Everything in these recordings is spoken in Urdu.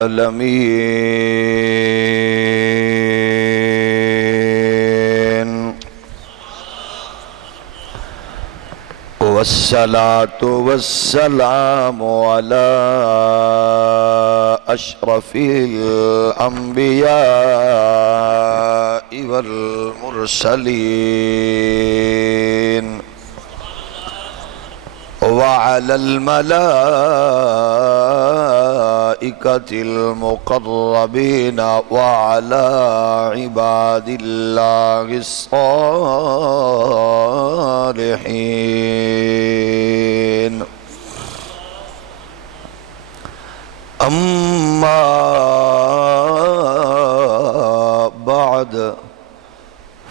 العالمين والصلاة والسلام على أشرف الأنبياء والمرسلين وعلى الملائكة المقربين وعلى عباد الله الصالحين أما بعد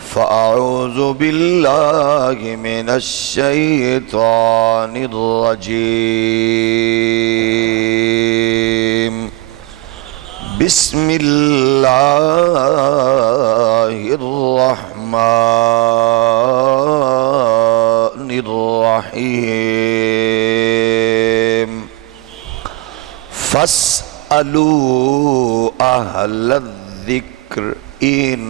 فأعوذ بالله من الشيطان الرجيم بسم الله الرحمن الرحيم فاسألوا أهل الذكر إن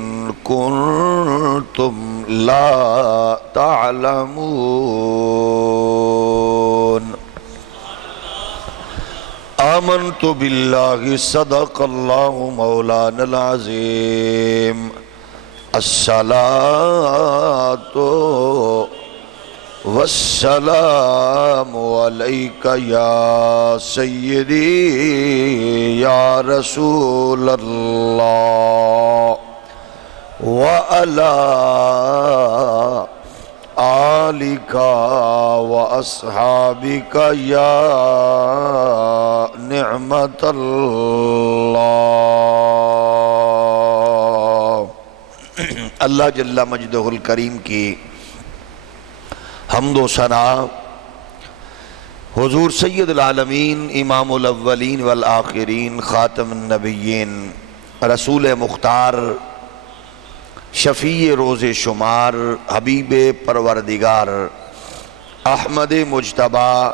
كنتم لا تعلمون آمنت بالله صدق الله مولانا العظيم الصلاة والسلام عليك يا سيدي يا رسول الله وعلى آلك وأصحابك يا نعمة الله اللہ جل مجدہ الکریم کی حمد و ثنا حضور سید العالمین امام الاولین والآخرین خاتم النبیین رسول مختار شفیع روز شمار حبیب پروردگار احمد مجتبی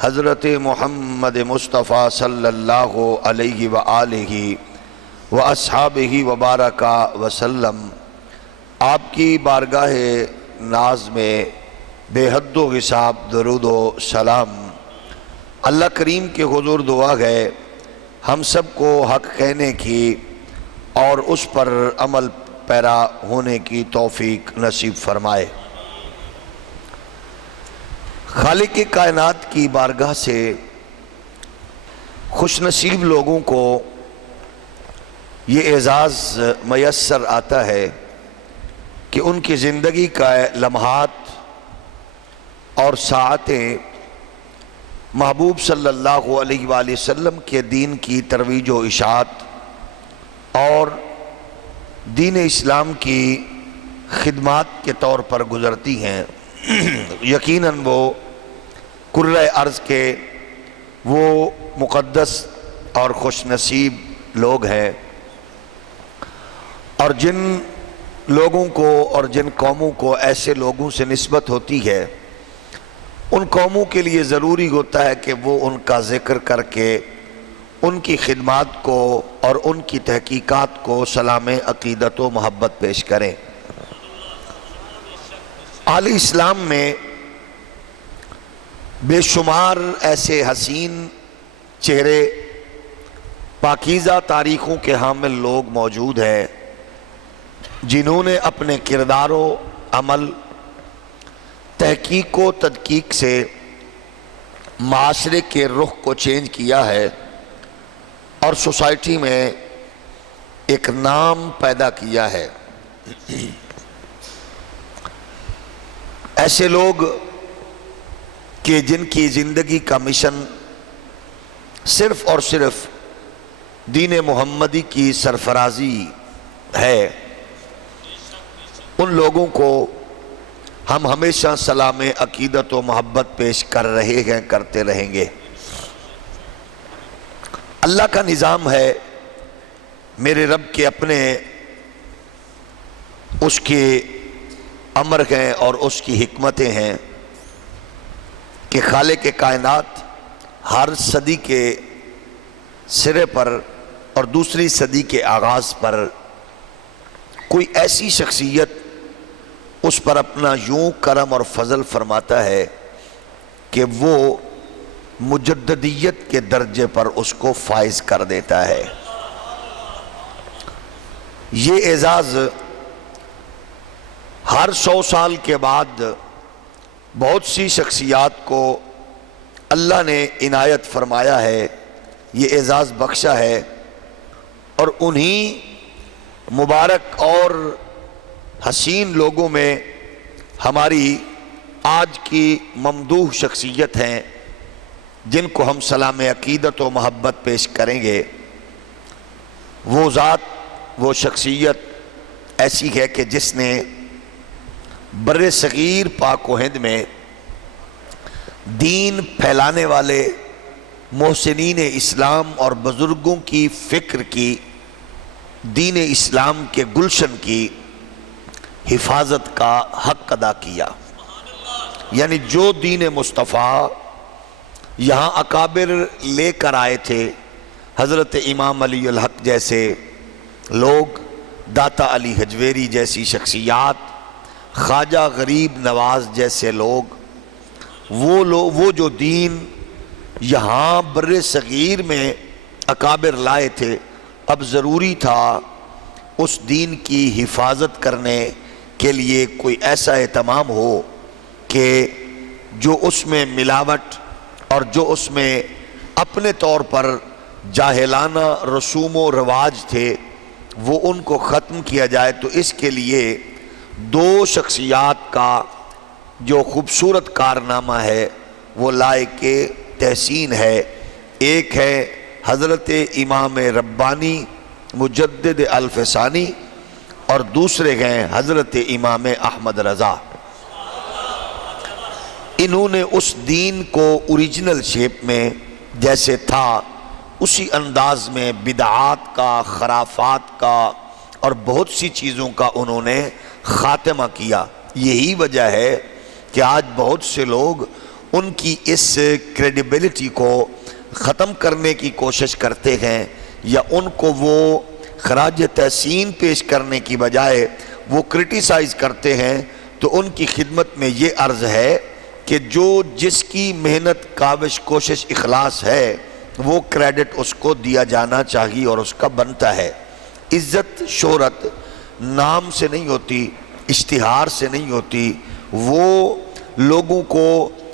حضرت محمد مصطفیٰ صلی اللہ علیہ وآلہ واصحابہ وبارک وسلم آپ کی بارگاہ ناز میں بے حد و حساب درود و سلام اللہ کریم کے حضور دعا ہے ہم سب کو حق کہنے کی اور اس پر عمل پیرا ہونے کی توفیق نصیب فرمائے۔ خالق کائنات کی بارگاہ سے خوش نصیب لوگوں کو یہ اعزاز میسر آتا ہے کہ ان کی زندگی کا لمحات اور ساعتیں محبوب صلی اللہ علیہ وآلہ وسلم کے دین کی ترویج و اشاعت اور دین اسلام کی خدمات کے طور پر گزرتی ہیں۔ یقیناً وہ کرۂ ارض کے وہ مقدس اور خوش نصیب لوگ ہیں، اور جن لوگوں کو اور جن قوموں کو ایسے لوگوں سے نسبت ہوتی ہے ان قوموں کے لیے ضروری ہوتا ہے کہ وہ ان کا ذکر کر کے ان کی خدمات کو اور ان کی تحقیقات کو سلام عقیدت و محبت پیش کریں۔ اہل اسلام میں بے شمار ایسے حسین چہرے پاکیزہ تاریخوں کے حامل لوگ موجود ہیں جنہوں نے اپنے کردار و عمل، تحقیق و تدقیق سے معاشرے کے رخ کو چینج کیا ہے اور سوسائٹی میں ایک نام پیدا کیا ہے۔ ایسے لوگ کہ جن کی زندگی کا مشن صرف اور صرف دین محمدی کی سرفرازی ہے، ان لوگوں کو ہم ہمیشہ سلام عقیدت و محبت پیش کر رہے ہیں، کرتے رہیں گے۔ اللہ کا نظام ہے، میرے رب کے اپنے اس کے امر ہیں اور اس کی حکمتیں ہیں کہ خالق کائنات ہر صدی کے سرے پر اور دوسری صدی کے آغاز پر کوئی ایسی شخصیت اس پر اپنا یوں کرم اور فضل فرماتا ہے کہ وہ مجددیت کے درجے پر اس کو فائز کر دیتا ہے۔ یہ اعزاز ہر 100 سال کے بعد بہت سی شخصیات کو اللہ نے عنایت فرمایا ہے، یہ اعزاز بخشا ہے، اور انہی مبارک اور حسین لوگوں میں ہماری آج کی ممدوح شخصیت ہیں جن کو ہم سلام عقیدت و محبت پیش کریں گے۔ وہ ذات، وہ شخصیت ایسی ہے کہ جس نے بر صغیر پاک و ہند میں دین پھیلانے والے محسنین اسلام اور بزرگوں کی فکر کی، دین اسلام کے گلشن کی حفاظت کا حق ادا کیا۔ یعنی جو دین مصطفیٰ یہاں اکابر لے کر آئے تھے، حضرت امام علی الحق جیسے لوگ، داتا علی حجویری جیسی شخصیات، خواجہ غریب نواز جیسے لوگ، وہ جو دین یہاں بر صغیر میں اکابر لائے تھے، اب ضروری تھا اس دین کی حفاظت کرنے کے لیے کوئی ایسا اہتمام ہو کہ جو اس میں ملاوٹ اور جو اس میں اپنے طور پر جاہلانہ رسوم و رواج تھے وہ ان کو ختم کیا جائے۔ تو اس کے لیے دو شخصیات کا جو خوبصورت کارنامہ ہے وہ لائق تحسین ہے۔ ایک ہے حضرت امام ربانی مجدد الفسانی، اور دوسرے ہیں حضرت امام احمد رضا۔ انہوں نے اس دین کو اوریجنل شیپ میں جیسے تھا اسی انداز میں بدعات کا، خرافات کا اور بہت سی چیزوں کا انہوں نے خاتمہ کیا۔ یہی وجہ ہے کہ آج بہت سے لوگ ان کی اس کریڈیبلٹی کو ختم کرنے کی کوشش کرتے ہیں، یا ان کو وہ خراج تحسین پیش کرنے کی بجائے وہ کرٹیسائز کرتے ہیں۔ تو ان کی خدمت میں یہ عرض ہے کہ جو جس کی محنت، کاوش، کوشش، اخلاص ہے وہ کریڈٹ اس کو دیا جانا چاہیے اور اس کا بنتا ہے۔ عزت شہرت نام سے نہیں ہوتی، اشتہار سے نہیں ہوتی، وہ لوگوں کو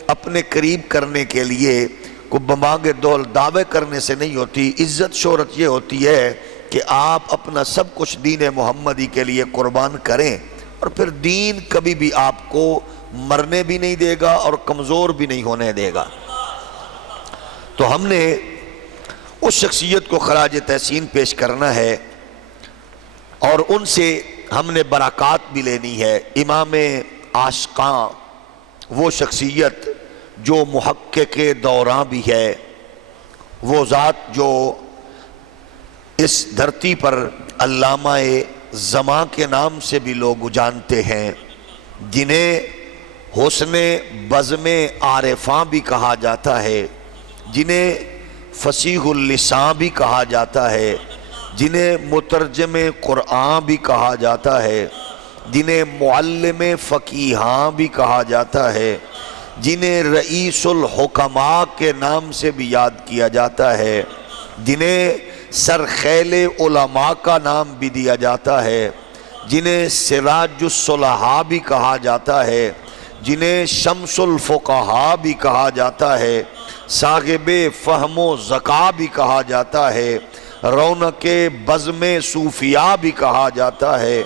اپنے قریب کرنے کے لیے کو بمانگ دول دعوے کرنے سے نہیں ہوتی۔ عزت شہرت یہ ہوتی ہے کہ آپ اپنا سب کچھ دین محمدی کے لیے قربان کریں، اور پھر دین کبھی بھی آپ کو مرنے بھی نہیں دے گا اور کمزور بھی نہیں ہونے دے گا۔ تو ہم نے اس شخصیت کو خراج تحسین پیش کرنا ہے اور ان سے ہم نے برکات بھی لینی ہے۔ امام عاشقاں، وہ شخصیت جو محقق دوراں بھی ہے، وہ ذات جو اس دھرتی پر علامہ زماں کے نام سے بھی لوگ جانتے ہیں، جنہیں حسن بزم عارفاں بھی کہا جاتا ہے، جنہیں فصیح اللسان بھی کہا جاتا ہے، جنہیں مترجم قرآن بھی کہا جاتا ہے، جنہیں معلم فقیہاں بھی کہا جاتا ہے، جنہیں رئیس الحکماء کے نام سے بھی یاد کیا جاتا ہے، جنہیں سرخیل علماء کا نام بھی دیا جاتا ہے، جنہیں سراج الصلحاء بھی کہا جاتا ہے، جنہیں شمس الفقہاء بھی کہا جاتا ہے، صاحب فہم و ذکا بھی کہا جاتا ہے، رونق بزم صوفیاء بھی کہا جاتا ہے،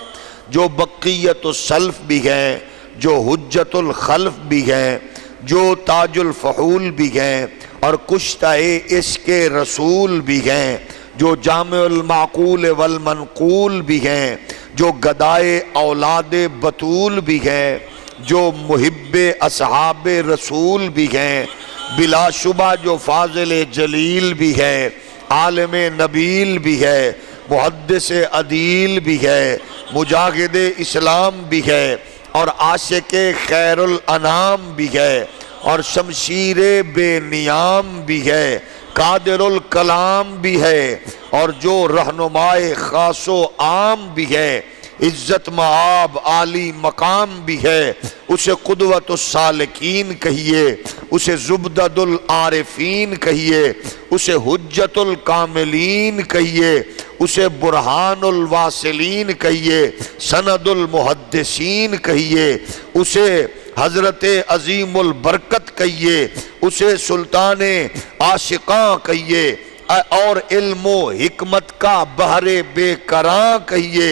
جو بقیت السلف بھی ہیں، جو حجت الخلف بھی ہیں، جو تاج الفحول بھی ہیں، اور کشتہ عشق رسول بھی ہیں، جو جامع المعقول والمنقول بھی ہیں، جو گدائے اولاد بطول بھی ہیں، جو محب اصحاب رسول بھی ہیں، بلا شبہ جو فاضل جلیل بھی ہے، عالم نبیل بھی ہے، محدث عدیل بھی ہے، مجاہد اسلام بھی ہے، اور عاشق خیر الانام بھی ہے، اور شمشیر بے نیام بھی ہے، قادر الکلام بھی ہے اور جو رہنمائے خاص و عام بھی ہے، عزت مآب عالی مقام بھی ہے، اسے قدوۃ السالکین کہیے، اسے زبدۃ العارفین کہیے، اسے حجت الکاملین کہیے، اسے برہان الواصلین کہیے، سند المحدثین کہیے، اسے حضرت عظیم البرکت کہیے، اسے سلطان عاشقاں کہیے، اور علم و حکمت کا بحر بے کراں کہیے،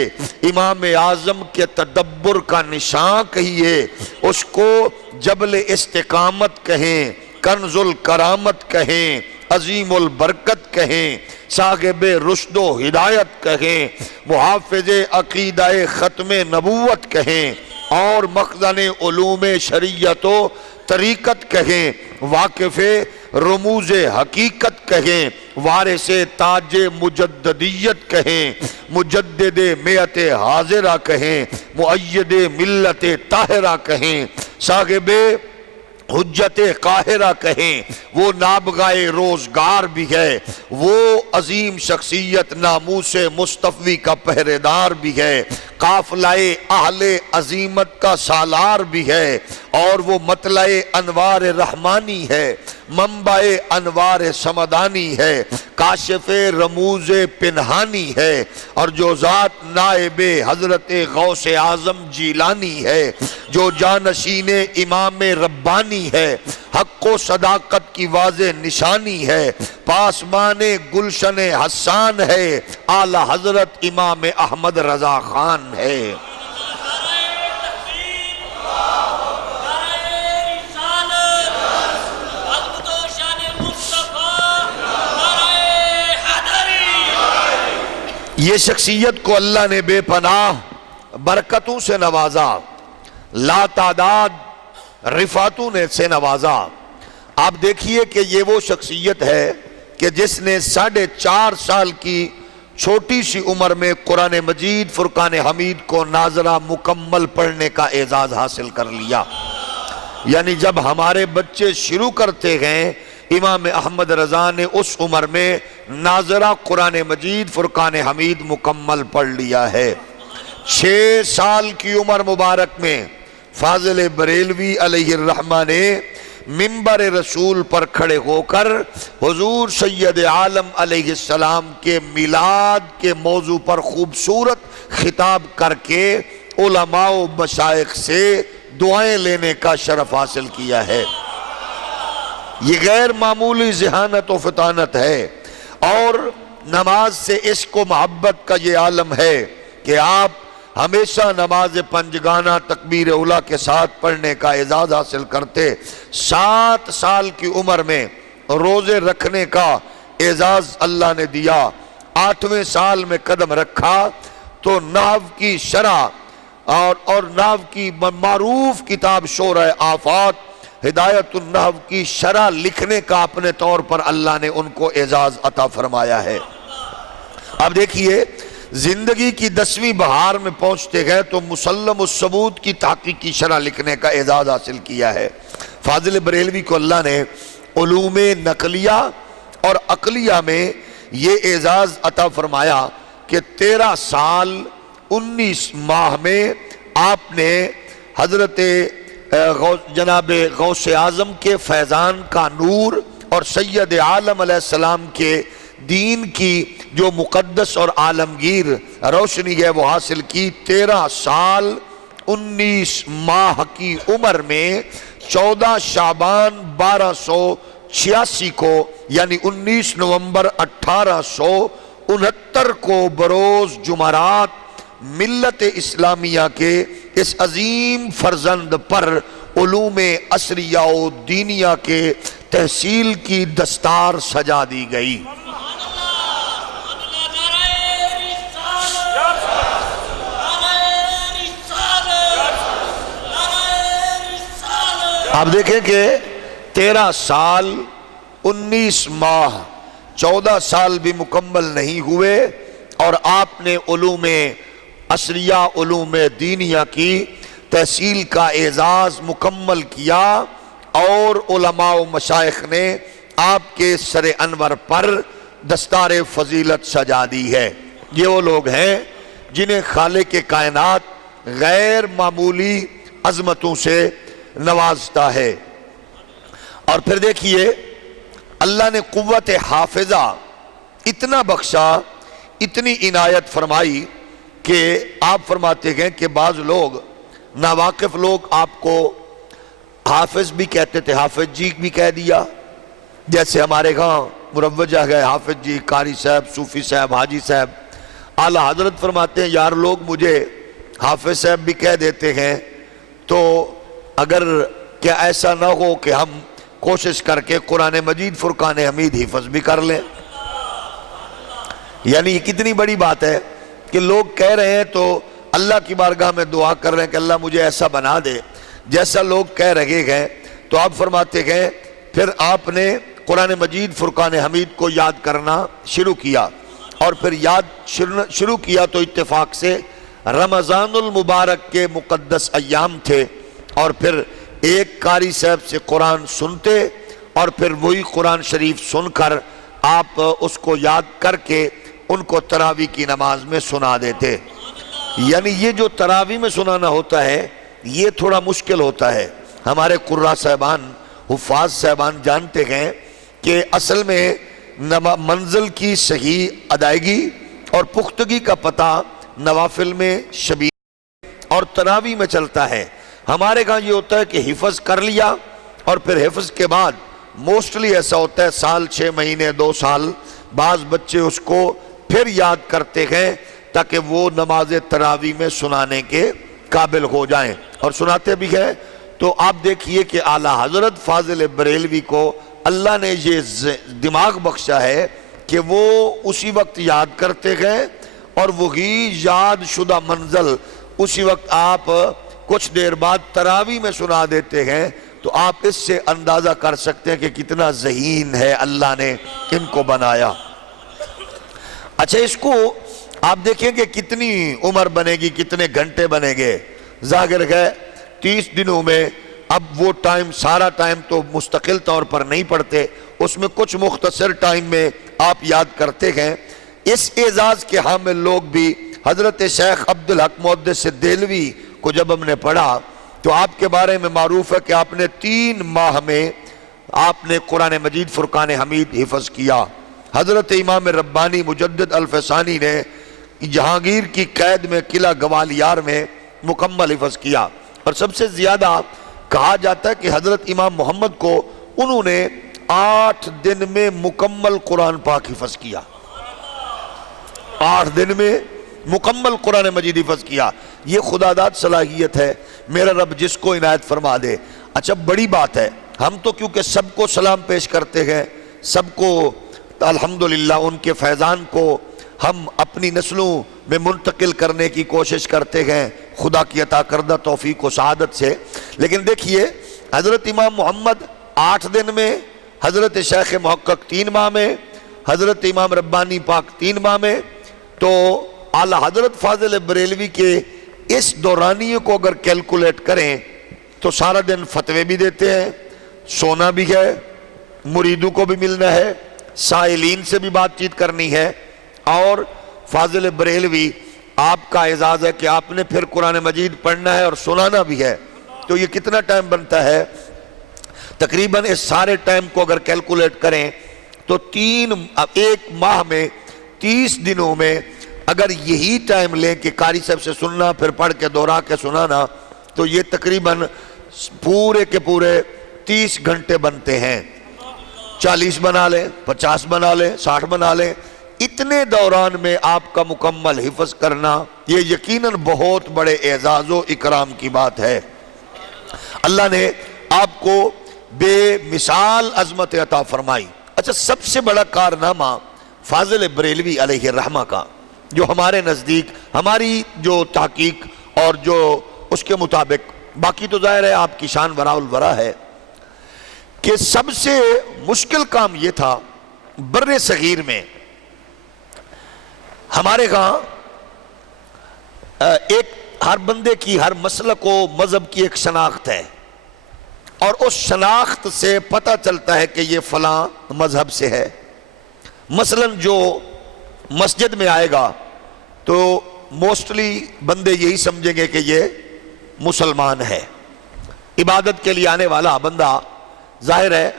امام اعظم کے تدبر کا نشاں کہیے، اس کو جبل استقامت کہیں، کنز الکرامت کہیں، عظیم البرکت کہیں، صاحب رشد و ہدایت کہیں، محافظ عقیدہ ختم نبوت کہیں، اور مخزن علوم شریعت و طریقت کہیں، واقف رموز حقیقت کہیں، وارث تاج مجددیت کہیں، مجدد میت حاضرہ کہیں، مؤید ملت طاہرہ کہیں، صاحب حجت قاہرہ کہیں، وہ نابغہ روزگار بھی ہے، وہ عظیم شخصیت ناموس مصطفی کا پہرے دار بھی ہے، قافلہ اہل عظیمت کا سالار بھی ہے، اور وہ مطلع انوار رحمانی ہے، منبع انوار سمدانی ہے، کاشف رموز پنہانی ہے، اور جو ذات نائب حضرت غوث اعظم جیلانی ہے، جو جانشین امام ربانی ہے، حق و صداقت کی واضح نشانی ہے، پاسمان گلشن حسان ہے، اعلی حضرت امام احمد رضا خان ہے۔ یہ شخصیت کو اللہ نے بے پناہ برکتوں سے نوازا، لا تعداد رفعتوں سے نوازا۔ آپ دیکھیے کہ یہ وہ شخصیت ہے کہ جس نے 4.5 سال کی چھوٹی سی عمر میں قرآن مجید فرقان حمید کو ناظرہ مکمل پڑھنے کا اعزاز حاصل کر لیا۔ یعنی جب ہمارے بچے شروع کرتے ہیں، امام احمد رضا نے اس عمر میں ناظرہ قرآن مجید فرقان حمید مکمل پڑھ لیا ہے۔ 6 سال کی عمر مبارک میں فاضل بریلوی علیہ الرحمہ نے منبر رسول پر کھڑے ہو کر حضور سید عالم علیہ السلام کے میلاد کے موضوع پر خوبصورت خطاب کر کے علماء و مشائخ سے دعائیں لینے کا شرف حاصل کیا ہے۔ یہ غیر معمولی ذہانت و فطانت ہے، اور نماز سے عشق و محبت کا یہ عالم ہے کہ آپ ہمیشہ نماز پنجگانہ تکبیر اولیٰ کے ساتھ پڑھنے کا اعزاز حاصل کرتے۔ 7 سال کی عمر میں روزے رکھنے کا اعزاز اللہ نے دیا۔ 8ویں سال میں قدم رکھا تو نحو کی شرح اور نحو کی معروف کتاب شورہ آفات ہدایت النحو کی شرح لکھنے کا اپنے طور پر اللہ نے ان کو اعزاز عطا فرمایا ہے۔ اب دیکھیے، زندگی کی 10ویں بہار میں پہنچتے گئے تو مسلم الثبوت کی تحقیق کی شرح لکھنے کا اعزاز حاصل کیا ہے۔ فاضل بریلوی کو اللہ نے علوم نقلیہ اور عقلیہ میں یہ اعزاز عطا فرمایا کہ 13 سال 19 ماہ میں آپ نے حضرت جناب غوث اعظم کے فیضان کا نور اور سید عالم علیہ السلام کے دین کی جو مقدس اور عالمگیر روشنی ہے وہ حاصل کی۔ 13 سال 19 ماہ کی عمر میں 14 شعبان 1286 کو یعنی 19 نومبر 1869 کو بروز جمعرات ملت اسلامیہ کے اس عظیم فرزند پر علوم عصریہ و دینیہ کے تحصیل کی دستار سجا دی گئی۔ آپ دیکھیں کہ 13 سال 19 ماہ 14 سال بھی مکمل نہیں ہوئے اور آپ نے علوم عصریہ علوم دینیہ کی تحصیل کا اعزاز مکمل کیا، اور علماء و مشائخ نے آپ کے سر انور پر دستار فضیلت سجا دی ہے۔ یہ وہ لوگ ہیں جنہیں خالق کائنات غیر معمولی عظمتوں سے نوازتا ہے۔ اور پھر دیکھیے اللہ نے قوت حافظہ اتنا بخشا، اتنی عنایت فرمائی کہ آپ فرماتے ہیں کہ بعض لوگ ناواقف لوگ آپ کو حافظ بھی کہتے تھے، حافظ جی بھی کہہ دیا، جیسے ہمارے ہاں مروجہ گئے حافظ جی، قاری صاحب، صوفی صاحب، حاجی صاحب۔ اعلیٰ حضرت فرماتے ہیں یار لوگ مجھے حافظ صاحب بھی کہہ دیتے ہیں، تو اگر کیا ایسا نہ ہو کہ ہم کوشش کر کے قرآن مجید فرقان حمید حفظ بھی کر لیں؟ یعنی یہ کتنی بڑی بات ہے کہ لوگ کہہ رہے ہیں تو اللہ کی بارگاہ میں دعا کر رہے ہیں کہ اللہ مجھے ایسا بنا دے جیسا لوگ کہہ رہے ہیں۔ تو آپ فرماتے ہیں پھر آپ نے قرآن مجید فرقان حمید کو یاد کرنا شروع کیا، اور پھر یاد شروع کیا تو اتفاق سے رمضان المبارک کے مقدس ایام تھے، اور پھر ایک قاری صاحب سے قرآن سنتے اور پھر وہی قرآن شریف سن کر آپ اس کو یاد کر کے ان کو تراویح کی نماز میں سنا دیتے۔ یعنی یہ جو تراویح میں سنانا ہوتا ہے یہ تھوڑا مشکل ہوتا ہے۔ ہمارے قراء صاحبان، حفاظ صاحبان جانتے ہیں کہ اصل میں منزل کی صحیح ادائیگی اور پختگی کا پتہ نوافل میں شبیہ اور تراویح میں چلتا ہے۔ ہمارے ہاں یہ ہوتا ہے کہ حفظ کر لیا اور پھر حفظ کے بعد موسٹلی ایسا ہوتا ہے سال 6 مہینے 2 سال بعض بچے اس کو پھر یاد کرتے ہیں تاکہ وہ نماز تراویح میں سنانے کے قابل ہو جائیں، اور سناتے بھی ہیں۔ تو آپ دیکھیے کہ اعلیٰ حضرت فاضل بریلوی کو اللہ نے یہ دماغ بخشا ہے کہ وہ اسی وقت یاد کرتے ہیں، اور وہی یاد شدہ منزل اسی وقت آپ کچھ دیر بعد تراویح میں سنا دیتے ہیں۔ تو آپ اس سے اندازہ کر سکتے ہیں کہ کتنا ذہین ہے اللہ نے ان کو بنایا۔ اچھا اس کو آپ دیکھیں کہ کتنی عمر بنے گی، کتنے گھنٹے بنے گے۔ ظاہر ہے 30 دنوں میں اب وہ ٹائم، سارا ٹائم تو مستقل طور پر نہیں پڑھتے، اس میں کچھ مختصر ٹائم میں آپ یاد کرتے ہیں۔ اس اعزاز کے حامل لوگ بھی حضرت شیخ عبدالحق محدث دہلوی کو جب ہم نے پڑھا تو آپ کے بارے میں معروف ہے کہ آپ نے 3 ماہ میں آپ نے قرآن مجید فرقان حمید حفظ کیا۔ حضرت امام ربانی مجدد الفسانی نے جہانگیر کی قید میں قلعہ گوالیار میں مکمل حفظ کیا، اور سب سے زیادہ کہا جاتا ہے کہ حضرت امام محمد کو انہوں نے 8 دن میں مکمل قرآن پاک حفظ کیا۔ 8 دن میں مکمل قرآن مجید حفظ کیا۔ یہ خدا داد صلاحیت ہے، میرا رب جس کو عنایت فرما دے۔ اچھا بڑی بات ہے، ہم تو کیونکہ سب کو سلام پیش کرتے ہیں، سب کو الحمدللہ ان کے فیضان کو ہم اپنی نسلوں میں منتقل کرنے کی کوشش کرتے ہیں خدا کی عطا کردہ توفیق و سعادت سے۔ لیکن دیکھیے حضرت امام محمد 8 دن میں، حضرت شیخ محقق 3 ماہ میں، حضرت امام ربانی پاک 3 ماہ میں، تو اعلیٰ حضرت فاضل بریلوی کے اس دورانیے کو اگر کیلکولیٹ کریں تو سارا دن فتوے بھی دیتے ہیں، سونا بھی ہے، مریدوں کو بھی ملنا ہے، سائلین سے بھی بات چیت کرنی ہے، اور فاضل بریلوی آپ کا اعزاز ہے کہ آپ نے پھر قرآن مجید پڑھنا ہے اور سنانا بھی ہے۔ تو یہ کتنا ٹائم بنتا ہے؟ تقریباً اس سارے ٹائم کو اگر کیلکولیٹ کریں تو 1 ماہ میں 30 دنوں میں اگر یہی ٹائم لیں کہ قاری صاحب سے سننا پھر پڑھ کے دہرا کے سنانا، تو یہ تقریباً پورے کے پورے 30 گھنٹے بنتے ہیں۔ 40 بنا لیں، 50 بنا لیں، 60 بنا لیں، اتنے دوران میں آپ کا مکمل حفظ کرنا یہ یقیناً بہت بڑے اعزاز و اکرام کی بات ہے۔ اللہ نے آپ کو بے مثال عظمت عطا فرمائی۔ اچھا سب سے بڑا کارنامہ فاضل بریلوی علیہ الرحمہ کا جو ہمارے نزدیک، ہماری جو تحقیق اور جو اس کے مطابق، باقی تو ظاہر ہے آپ کی شان وراء الورا ہے، کہ سب سے مشکل کام یہ تھا بر صغیر میں ہمارے ہاں ایک ہر بندے کی ہر مسلک و مذہب کی ایک شناخت ہے، اور اس شناخت سے پتہ چلتا ہے کہ یہ فلاں مذہب سے ہے۔ مثلا جو مسجد میں آئے گا تو موسٹلی بندے یہی سمجھیں گے کہ یہ مسلمان ہے۔ عبادت کے لیے آنے والا بندہ ظاہر ہے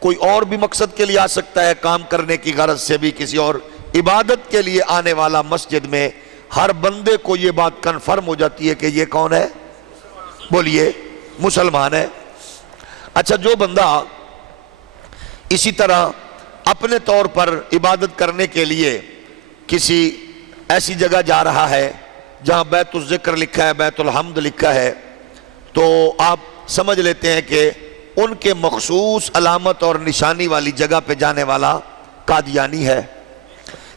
کوئی اور بھی مقصد کے لیے آ سکتا ہے، کام کرنے کی غرض سے بھی کسی اور، عبادت کے لیے آنے والا مسجد میں ہر بندے کو یہ بات کنفرم ہو جاتی ہے کہ یہ کون ہے؟ بولیے، مسلمان ہے۔ اچھا، جو بندہ اسی طرح اپنے طور پر عبادت کرنے کے لیے کسی ایسی جگہ جا رہا ہے جہاں بیت الذکر لکھا ہے، بیت الحمد لکھا ہے، تو آپ سمجھ لیتے ہیں کہ ان کے مخصوص علامت اور نشانی والی جگہ پہ جانے والا قادیانی ہے۔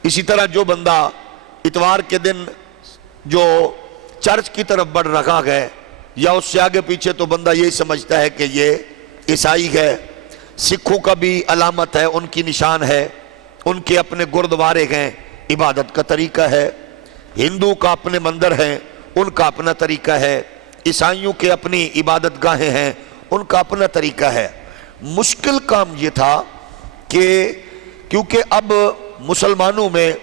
اسی طرح جو بندہ اتوار کے دن جو چرچ کی طرف بڑھ رہا ہے یا اس سے آگے پیچھے، تو بندہ یہی سمجھتا ہے کہ یہ عیسائی ہے۔ سکھوں کا بھی علامت ہے، ان کی نشان ہے، ان کے اپنے گردوارے ہیں، عبادت کا طریقہ ہے۔ ہندو کا اپنے مندر ہیں، ان کا اپنا طریقہ ہے۔ عیسائیوں کے اپنی عبادت گاہیں ہیں، ان کا اپنا طریقہ ہے۔ مشکل کام یہ تھا کہ کیونکہ اب مسلمانوں میں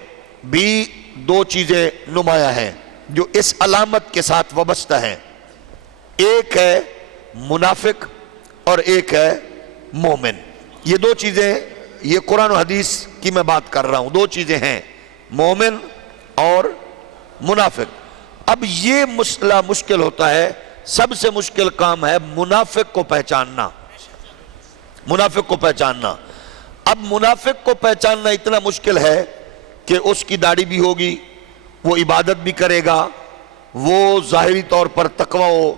بھی دو چیزیں نمایاں ہیں جو اس علامت کے ساتھ وابستہ ہیں، ایک ہے منافق اور ایک ہے مومن۔ یہ دو چیزیں، یہ قرآن و حدیث کی میں بات کر رہا ہوں، دو چیزیں ہیں، مومن اور منافق۔ اب یہ مسئلہ مشکل ہوتا ہے، سب سے مشکل کام ہے منافق کو پہچاننا، منافق کو پہچاننا۔ اب منافق کو پہچاننا اتنا مشکل ہے کہ اس کی داڑھی بھی ہوگی، وہ عبادت بھی کرے گا، وہ ظاہری طور پر تقوی و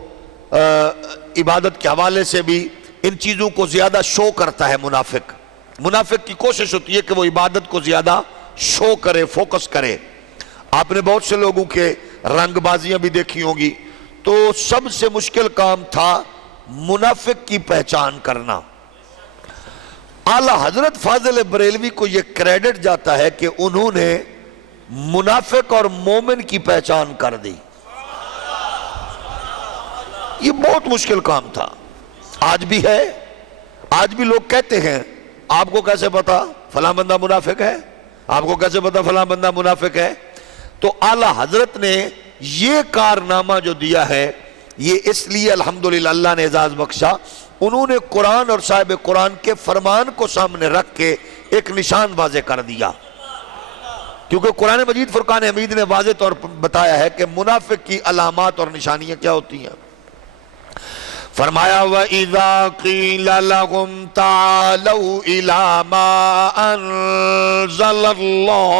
عبادت کے حوالے سے بھی ان چیزوں کو زیادہ شو کرتا ہے۔ منافق کی کوشش ہوتی ہے کہ وہ عبادت کو زیادہ شو کرے، فوکس کرے۔ آپ نے بہت سے لوگوں کے رنگ بازیاں بھی دیکھی ہوں گی، تو سب سے مشکل کام تھا منافق کی پہچان کرنا۔ اعلیٰ حضرت فاضل بریلوی کو یہ کریڈٹ جاتا ہے کہ انہوں نے منافق اور مومن کی پہچان کر دی۔ یہ بہت مشکل کام تھا، آج بھی ہے۔ آج بھی لوگ کہتے ہیں آپ کو کیسے پتا فلاں بندہ منافق ہے، آپ کو کیسے پتا فلاں بندہ منافق ہے؟ تو اعلیٰ حضرت نے یہ کارنامہ جو دیا ہے، یہ اس لیے الحمدللہ اللہ نے اعزاز بخشا، انہوں نے قرآن اور صاحب قرآن کے فرمان کو سامنے رکھ کے ایک نشان واضح کر دیا، کیونکہ قرآن مجید فرقان حمید نے واضح طور پر بتایا ہے کہ منافق کی علامات اور نشانیاں کیا ہوتی ہیں۔ فرمایا وَإِذَا قِيلَ لَهُمْ تَعَالَوْا إِلَى مَا أَنزَلَ اللَّهُ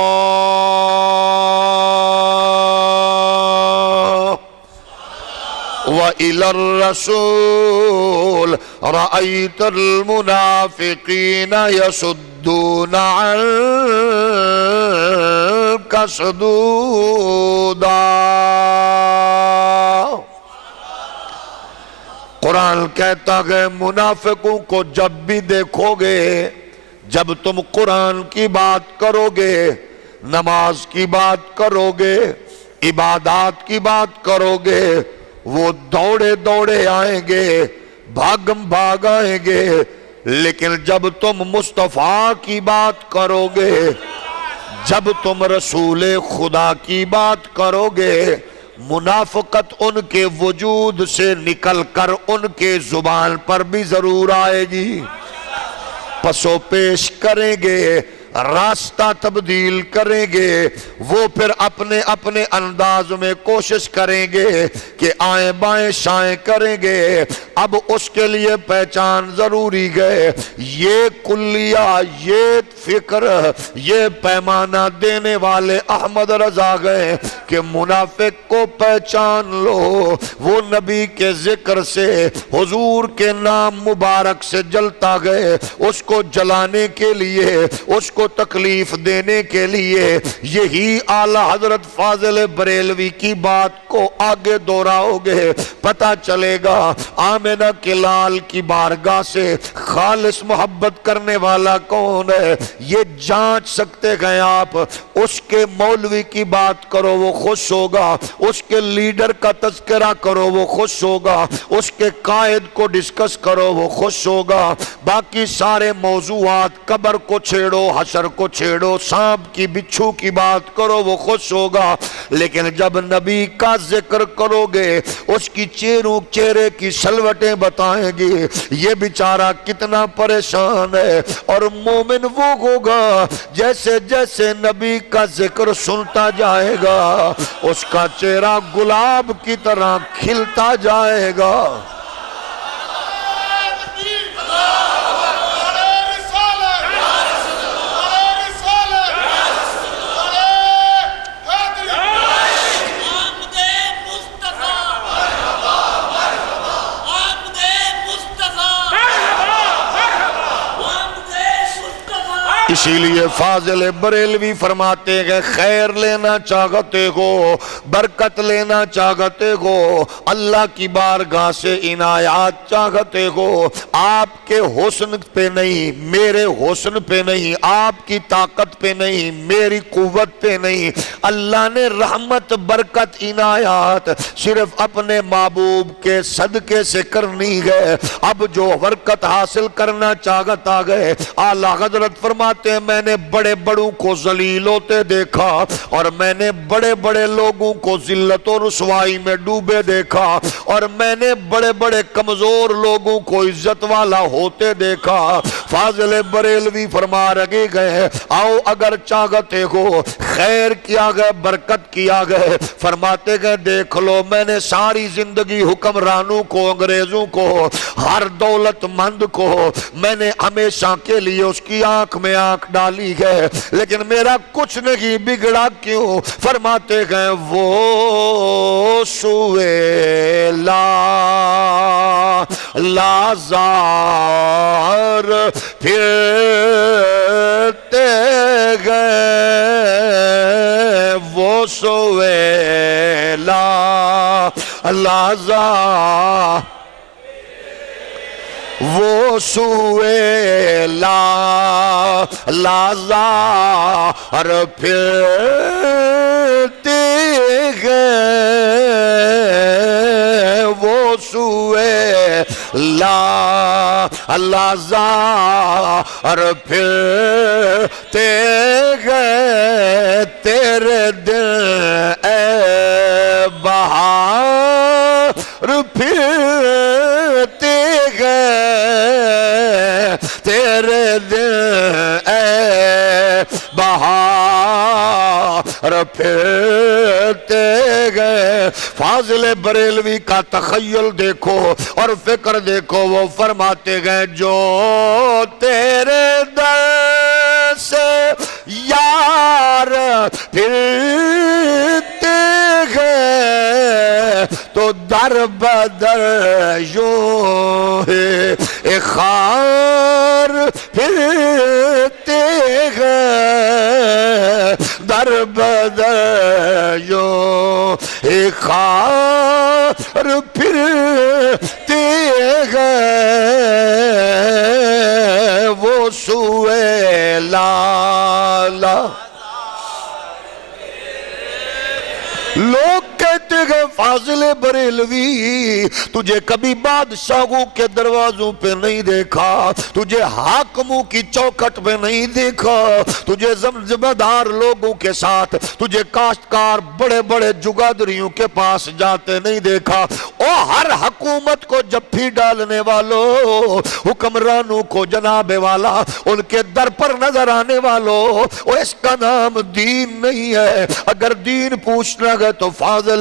وَإِلَى الرَّسُولِ رَأَيْتَ الْمُنَافِقِينَ يَصُدُّونَ عَنكَ صُدُودًا۔ قرآن کہتا ہے منافقوں کو جب بھی دیکھو گے، جب تم قرآن کی بات کرو گے، نماز کی بات کرو گے، عبادات کی بات کرو گے، وہ دوڑے دوڑے آئیں گے، بھاگم بھاگ آئیں گے، لیکن جب تم مصطفیٰ کی بات کرو گے، جب تم رسول خدا کی بات کرو گے، منافقت ان کے وجود سے نکل کر ان کے زبان پر بھی ضرور آئے گی، پسو پیش کریں گے، راستہ تبدیل کریں گے، وہ پھر اپنے اپنے انداز میں کوشش کریں گے کہ آئیں بائیں شائیں کریں گے۔ اب اس کے لیے پہچان ضروری ہے، یہ کلیہ، یہ فکر، یہ پیمانہ دینے والے احمد رضا گئے کہ منافق کو پہچان لو، وہ نبی کے ذکر سے، حضور کے نام مبارک سے جلتا گئے، اس کو جلانے کے لیے، اس کو تکلیف دینے کے لیے یہی اعلی حضرت فاضل بریلوی کی بات کو آگے دوہراؤ گے، پتہ چلے گا آمنہ کے لال کی بارگاہ سے خالص محبت کرنے والا کون ہے۔ یہ جانچ سکتے گئے آپ، اس کے مولوی کی بات کرو وہ خوش ہوگا، اس کے لیڈر کا تذکرہ کرو وہ خوش ہوگا، اس کے قائد کو ڈسکس کرو وہ خوش ہوگا، باقی سارے موضوعات، قبر کو چھیڑو، حشر کو چھیڑو، سانپ کی بچھو کی بات کرو وہ خوش ہوگا، لیکن جب نبی کا ذکر کرو گے اس کی چہرے کی سلوٹیں بتائیں گی یہ بیچارہ کتنا پریشان ہے۔ اور مومن وہ ہوگا جیسے جیسے نبی کا ذکر سنتا جائے گا اس کا چہرہ گلاب کی طرح کھلتا جائے گا۔ اسی لیے فاضل بریلوی فرماتے ہیں خیر لینا چاہتے ہو، برکت لینا چاہتے ہو، اللہ کی بارگاہ سے عنایات چاہتے ہو، آپ کے حسن پہ نہیں، میرے حسن پہ نہیں، آپ کی طاقت پہ نہیں، میری قوت پہ نہیں، اللہ نے رحمت برکت عنایات صرف اپنے محبوب کے صدقے سے کرنی ہے۔ اب جو برکت حاصل کرنا چاہتا ہے اعلیٰ حضرت فرماتے ہیں میں نے بڑے بڑوں کو ذلیل ہوتے دیکھا اور میں نے بڑے بڑے لوگوں کو ذلت و رسوائی میں ڈوبے دیکھا اور میں نے بڑے بڑے کمزور لوگوں کو عزت والا ہوتے دیکھا۔ فاضل بریلوی فرما رہے گئے آؤ اگر چاہتے ہو خیر کیا گئے برکت کیا گئے، فرماتے گئے دیکھ لو میں نے ساری زندگی حکمرانوں کو، انگریزوں کو، ہر دولت مند کو میں نے ہمیشہ کے لیے اس کی آنکھ میں آنکھ ڈالی ہے لیکن میرا کچھ نہیں بگڑا کیوں؟ فرماتے گئے وہ سوئے لازار پھرتے گئے، وہ سوئے لازار وہ سوئے لازار پھرتے گئے، وہ سوئے لازار پھرتے گئے، تیرے دل اے بہار پھرتے گئے، تیرے دل اے بہار پھرتے گئے۔ فاضل بریلوی کا تخیل دیکھو اور فکر دیکھو، وہ فرماتے گئے جو تیرے در سے یار پھرتے گئے تو در بدر یوں ہے خار پھرتے گئے، در بدر یوں خار پھرتے گئے، وہ سوئے لالا۔ لوگ کہتے ہیں فاضل بریلوی تجھے کبھی بادشاہوں کے دروازوں پہ نہیں دیکھا، تجھے حاکموں کی چوکھٹ پہ نہیں دیکھا، تجھے ذمہ دار لوگوں کے ساتھ، تجھے کاشتکار بڑے بڑے جگادریوں کے پاس جاتے نہیں دیکھا۔ او ہر حکومت کو جپھی ڈالنے والوں، حکمرانوں کو جناب والا ان کے در پر نظر آنے والوں، اس کا نام دین نہیں ہے۔ اگر دین پوچھنا گئے تو فاضل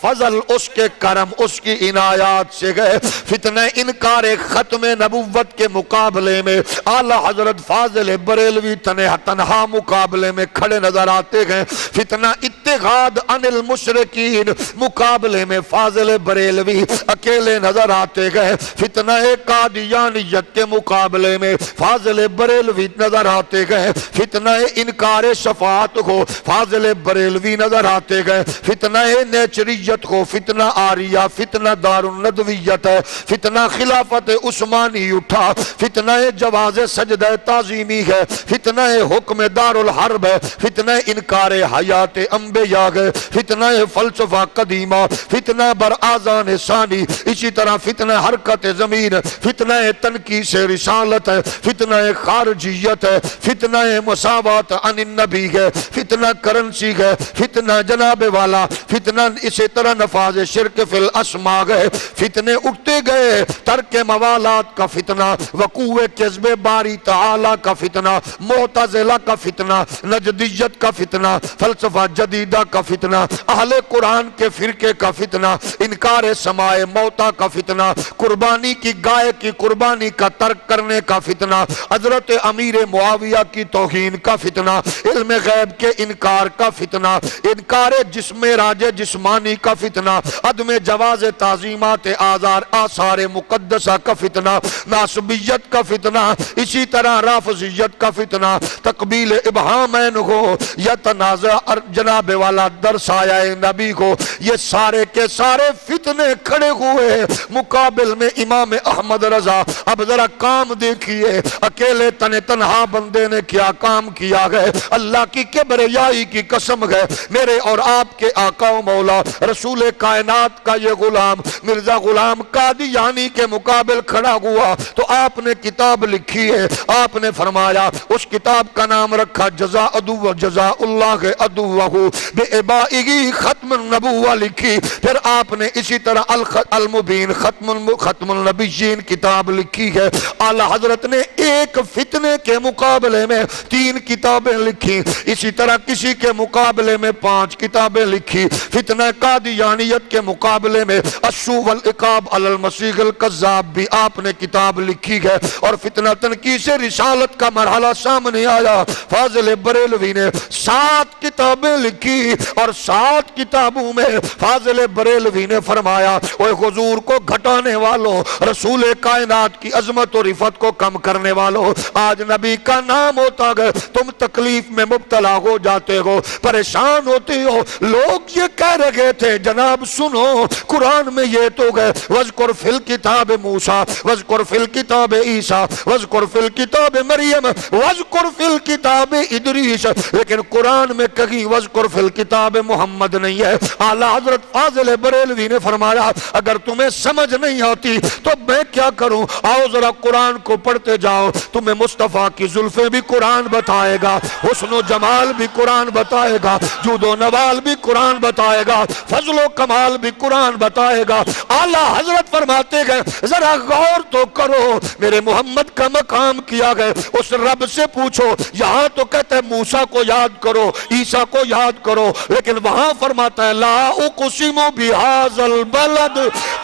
فضل، اس کے کرم، اس کی عنایات سے گئے فتنہ انکار ختم نبوت کے مقابلے میں اعلی حضرت فاضل بریلوی تنہا مقابلے میں کھڑے نظر آتے گئے، فتنہ اتحاد عن المشرکین مقابلے میں فاضل بریلوی اکیلے نظر آتے گئے، فتنہ قادیانیت کے مقابلے میں فاضل بریلوی نظر آتے گئے، فتنہ انکار شفاعت کو فاضل بریلوی نظر آتے گئے، فتنہ نیچریت کو فتنہ آریہ، فتنہ دار الندویت ہے، فتنہ خلافت عثمانی اٹھا، فتنہ جواز سجدہ تعظیمی ہے، فتنہ حکم دار الحرب ہے، فتنہ انکار حیات انبیاء ہے، فتنہ فلسفہ قدیمہ، فتنہ بر آذان ثانی، اسی طرح فتنہ حرکت زمین، فتنہ تنقیص رسالت ہے، فتنہ خارجیت ہے، فتنہ مساوات عن النبی ہے، فتنہ کرنسی ہے، فتنہ جناب والا، فتنہ اسی طرح نفاذ شرک فی الاسماء ہے، فتنے اٹھتے گئے، ترک موالات کا فتنہ، وقوع کذب باری تعالی کا فتنہ، معتزلہ کا فتنہ، نجدیت کا فتنہ، فلسفہ جدیدہ کا فتنہ، اہل قرآن کے فرقے کا فتنہ، انکار سماع موتا کا فتنہ، قربانی کی گائے کی قربانی کا ترک کرنے کا فتنہ، حضرت امیر معاویہ کی توہین کا فتنہ، علم غیب کے انکار کا فتنہ، انکار جسم راج جسمانی کا فتنہ، عدم جواز تعظیمات آثار مقدسہ کا فتنہ، ناسبیت کا فتنہ، اسی طرح رافضیت کا فتنہ، تقبیل ابہامین ہو یا تنازع جناب والا در سایہ نبی کو، یہ سارے کے سارے فتنے کھڑے ہوئے مقابل میں امام احمد رضا۔ اب ذرا کام دیکھیے، اکیلے تنہا بندے نے کیا کام کیا گئے، اللہ کی کبریائی کی قسم ہے، میرے اور آپ کے آقا و مولا رسول کائنات کا یہ غلام مرزا غلام قادیانی کے مقابل کھڑا ہوا تو آپ نے کتاب لکھی ہے، آپ نے فرمایا، اس کتاب کا نام رکھا جزا عدو جزا اللہ عدوہ بے ابائگی ختم النبوہ لکھی، پھر آپ نے اسی طرح المبین ختم النبیین کتاب لکھی ہے۔ اعلی حضرت نے ایک فتنے کے مقابلے میں 3 کتابیں لکھی، اسی طرح کسی کے مقابلے میں 5 کتابیں لکھی، فتنہ قادیانیت کے مقابلے میں الشو والعقاب علی المسیح الکذاب بھی آپ نے کتاب لکھی ہے، اور فتنہ تنقیص رسالت کا مرحلہ سامنے آیا، فاضل بریلوی نے 7 کتابیں لکھی، اور 7 کتابوں میں فاضل بریلوی نے فرمایا، اوہ حضور کو گھٹانے والوں، رسول کائنات کی عظمت و رفعت کو کم کرنے والوں، آج نبی کا نام ہوتا گئے تم تکلیف میں مبتلا ہو جاتے ہو، پریشان ہوتے ہو۔ لوگ یہ کہہ رہے تھے جناب سنو، قرآن میں یہ تو گئے وَذْكُرْ فِي الْكِتَابِ مُوسیٰ وَذْكُرْ فِي الْكِتَابِ عیسیٰ وَذْكُرْ فِي الْكِتَابِ مریم وَذْكُرْ فِي الْكِتَابِ ادریس، لیکن قرآن میں کہیں وَذْكُرْ فِي الْكِتَابِ محمد نہیں ہے۔ اعلیٰ حضرت فاضل بریلوی نے فرمایا اگر تمہیں سمجھ نہیں آتی تو میں کیا کروں، آؤ ذرا قرآن کو پڑھتے جاؤ، تمہیں مصطفیٰ کی زلفیں بھی قرآن بتائے گا، حسن و جمال بھی قرآن بتائے گا، جود و نوال بھی قرآن بتائے گا، فضل و کمال بھی قرآن بتائے گا۔ اعلیٰ حضرت فرماتے گئے ذرا غور تو کرو، میرے محمد کا مقام کیا گئے، اس رب سے پوچھو، یہاں تو کہتے ہیں موسیٰ کو یاد کرو، عیسیٰ کو یاد کرو، لیکن وہاں فرماتا ہے لا اقسم بہذا البلد،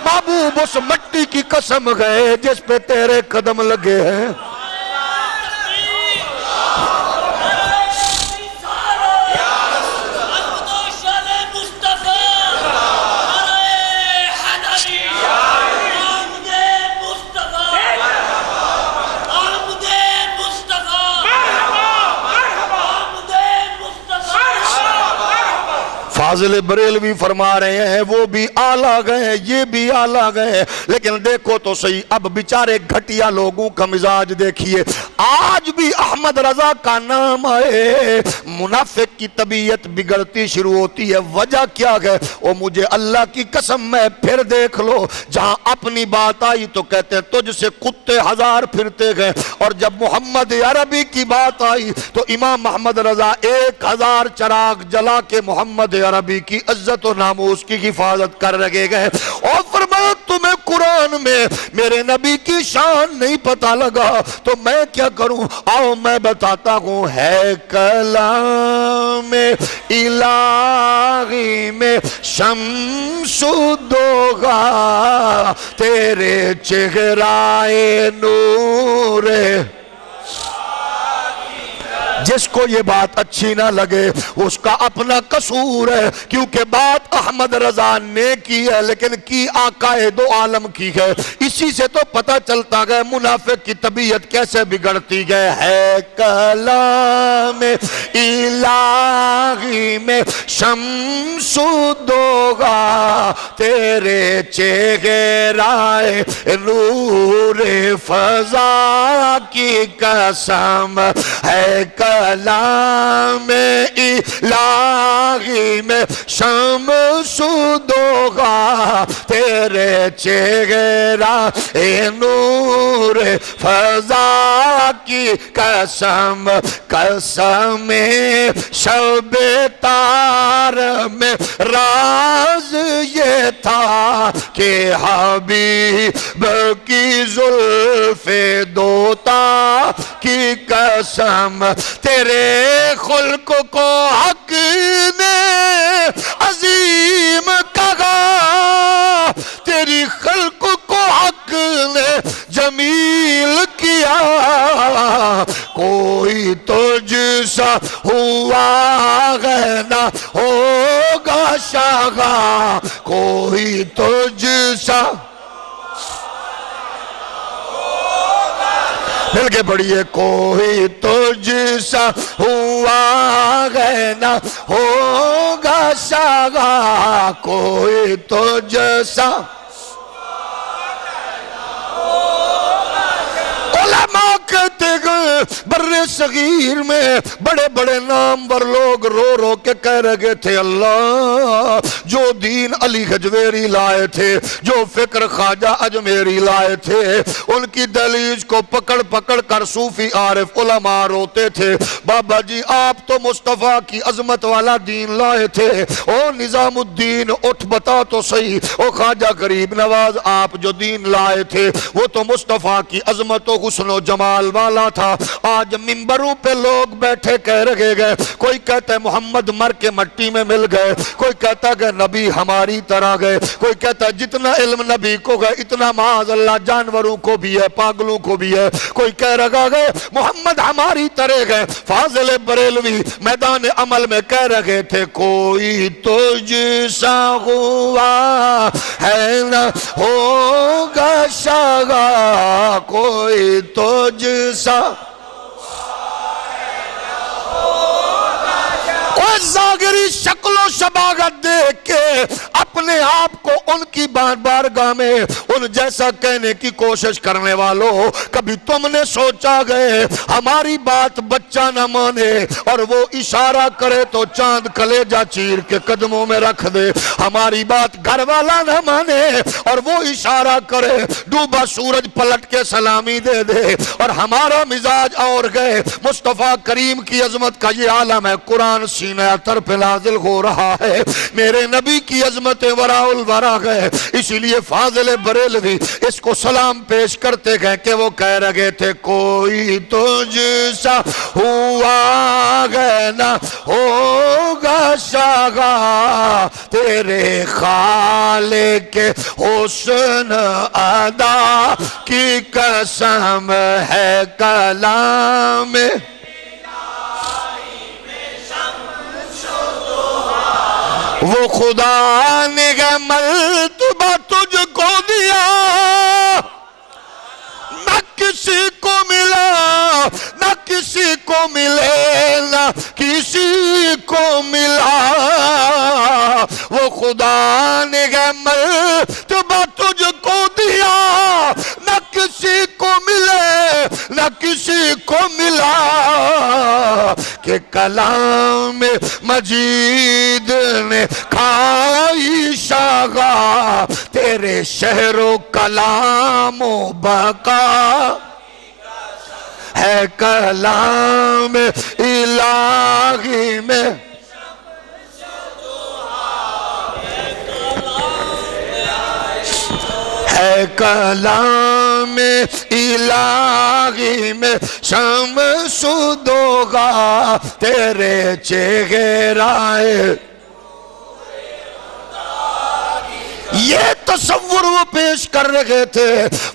محبوب اس مٹی کی قسم گئے جس پہ تیرے قدم لگے ہیں۔ فاضل بریلوی فرما رہے ہیں وہ بھی آلہ گئے ہیں، یہ بھی آلہ گئے ہیں، لیکن دیکھو تو صحیح اب بیچارے گھٹیا لوگوں کا مزاج دیکھیے، آج بھی احمد رضا کا نام آئے منافق کی طبیعت بگڑتی شروع ہوتی ہے۔ وجہ کیا ہے؟ وہ مجھے اللہ کی قسم میں پھر دیکھ لو، جہاں اپنی بات آئی تو کہتے ہیں تجھ سے کتے 1000 پھرتے گئے، اور جب محمد عربی کی بات آئی تو امام محمد رضا 1000 چراغ جلا کے محمد عربی کی عزت و ناموس کی حفاظت کر رہے گئے، اور فرمایا تمہیں قرآن میں میرے نبی کی شان نہیں پتہ لگا تو میں کیا کروں؟ آؤ میں بتاتا ہوں، ہے کلام الہی میں شمس دوغا تیرے چہرائے نور۔ جس کو یہ بات اچھی نہ لگے اس کا اپنا قصور ہے، کیونکہ بات احمد رضا نے کی ہے لیکن کی آقا دو عالم کی ہے۔ اسی سے تو پتہ چلتا گیا منافق کی طبیعت کیسے بگڑتی گئے۔ ہے کلام الہی میں شمس دوغا تیرے چہرائے نور فضا کی قسم، ہے کلام الہی میں شمس دوغا تیرے چہرائے نور فضا کی قسم، قسم شب تار میں راز یہ تھا کہ حبیب کی زلف دوتا کی قسم، تیرے خلق کو حق نے عظیم کہا، تیری خلق کو حق نے جمیل کیا، کوئی تجھ سا ہوا ہے نہ ہوگا شاہا، کوئی تجھ سا مل کے پڑھیے، کوئی تجھ سا ہوا ہے نہ ہوگا شاہا، کوئی تجھ سا۔ علماء کہتے گئے بر صغیر میں بڑے بڑے نامور لوگ رو رو کے کہہ رہے تھے، اللہ جو دین علی حجویری لائے تھے، جو فکر خواجہ اجمیری لائے تھے، ان کی دہلیز کو پکڑ پکڑ کر صوفی عارف علماء روتے تھے، بابا جی آپ تو مصطفیٰ کی عظمت والا دین لائے تھے، او نظام الدین اٹھ بتا تو صحیح، او خواجہ غریب نواز آپ جو دین لائے تھے وہ تو مصطفیٰ کی عظمت و حسن و جمال والا تھا۔ آج منبروں پہ لوگ بیٹھے کہہ رہے گئے، کوئی کہتا ہے محمد مر کے مٹی میں مل گئے، کوئی کہتا ہے کہ نبی ہماری طرح گئے، کوئی کہتا ہے جتنا علم نبی کو گئے اتنا معاذ اللہ جانوروں کو بھی ہے، پاگلوں کو بھی ہے، کوئی کہہ رہا گئے محمد ہماری طرح گئے۔ فاضل بریلوی میدان عمل میں کہہ رہے تھے، کوئی تجھ سا ہوا ہے نہ ہوگا شاہا، کوئی تجھ سا۔ اور ظاہری شکل و شباہت دیکھ کے اپنے آپ کو ان کی بارگاہ میں ان جیسا کہنے کی کوشش کرنے والوں، کبھی تم نے سوچا گئے ہماری بات بچہ نہ مانے اور وہ اشارہ کرے تو چاند کلیجہ چیر کے قدموں میں رکھ دے، ہماری بات گھر والا نہ مانے اور وہ اشارہ کرے ڈوبا سورج پلٹ کے سلامی دے دے، اور ہمارا مزاج اور گئے۔ مصطفیٰ کریم کی عظمت کا یہ عالم ہے، قرآن سینہ اتر پہ نازل ہو رہا ہے، میرے نبی کی عظمت وراء الورا گئے، اسی لیے فاضل بریلوی اس کو سلام پیش کرتے گئے کہ وہ کہہ رہے تھے، کوئی تجھ سا ہوا ہے نہ ہوگا شاہا، تیرے خالق حسن ادا کی قسم، ہے کلام وہ خدا نے مرتبہ تجھ کو دیا، نہ کسی کو ملا نہ کسی کو ملے نہ کسی کو ملا، وہ خدا نے مرتبہ تجھ کو دیا، نہ کسی کو ملے نہ کسی کو ملا، کہ کلام مجید نے کھائی شاہا، تیرے شہر و کلام و بقا، ہے کلام الہی میں ہے کلام الہی میں شمس دوغا تیرے چہرائے یہ تصور وہ پیش کر رہے تھے.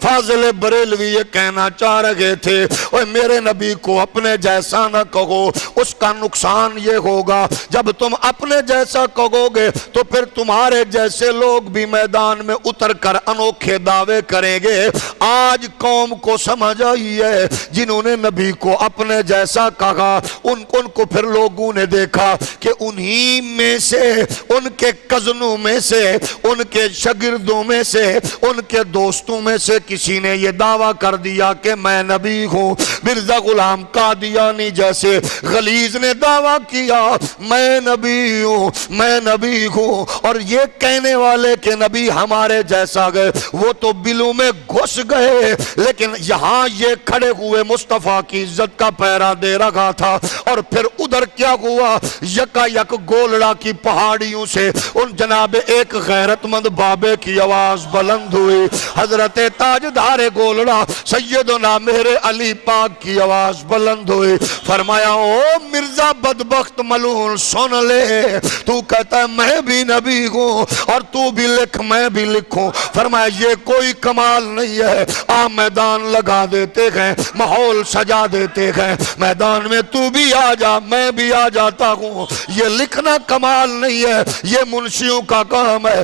فاضل بریلوی یہ کہنا چاہ رہے تھے اوہ میرے نبی کو اپنے جیسا نہ کہو, اس کا نقصان یہ ہوگا جب تم اپنے جیسا کہو گے تو پھر تمہارے جیسے لوگ بھی میدان میں اتر کر انوکھے دعوے کریں گے. آج قوم کو سمجھ آئی ہے جنہوں نے نبی کو اپنے جیسا کہا ان کو پھر لوگوں نے دیکھا کہ انہی میں سے, ان کے کزنوں میں سے, ان کے شاگردوں میں سے, ان کے دوستوں میں سے کسی نے یہ دعویٰ کر دیا کہ میں نبی ہوں. مرزا غلام قادیانی جیسے غلیظ نے دعویٰ کیا میں نبی ہوں, میں نبی ہوں, اور یہ کہنے والے کہ نبی ہمارے جیسا گئے وہ تو بلوں میں گھس گئے, لیکن یہاں یہ کھڑے ہوئے مصطفیٰ کی عزت کا پہرا دے رکھا تھا. اور پھر ادھر کیا ہوا, یکا یک گولڑا کی پہاڑیوں سے ان جناب ایک غیرت مند بابے کی آواز بلند ہوئی. حضرت تاجدار گولڑا سیدنا مہر علی پاک کی آواز بلند ہوئی. فرمایا او مرزا بدبخت ملعون سن لے, تو کہتا ہے میں بھی نبی ہوں اور تو بھی لکھ میں بھی لکھوں. فرمایا یہ کوئی کمال نہیں ہے, آپ میدان لگا دیتے ہیں, ماحول سجا دیتے ہیں, میدان میں تو بھی آ جا میں بھی آ جاتا ہوں. یہ لکھنا کمال نہیں ہے, یہ منشیوں کا کام ہے.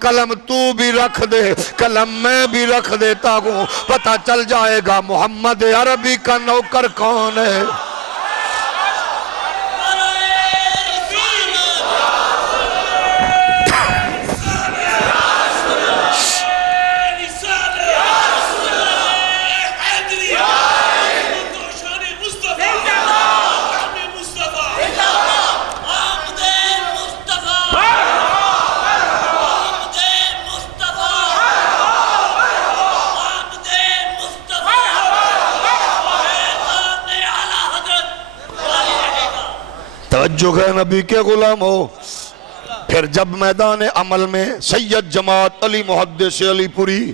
قلم تو بھی رکھ دے, قلم میں بھی رکھ دیتا ہوں, پتہ چل جائے گا محمد عربی کا نوکر کون ہے. توجہ ہے نبی کے غلام ہو. پھر جب میدان عمل میں سید جماعت علی محدث علی پوری,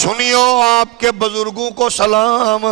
سنیو آپ کے بزرگوں کو سلام.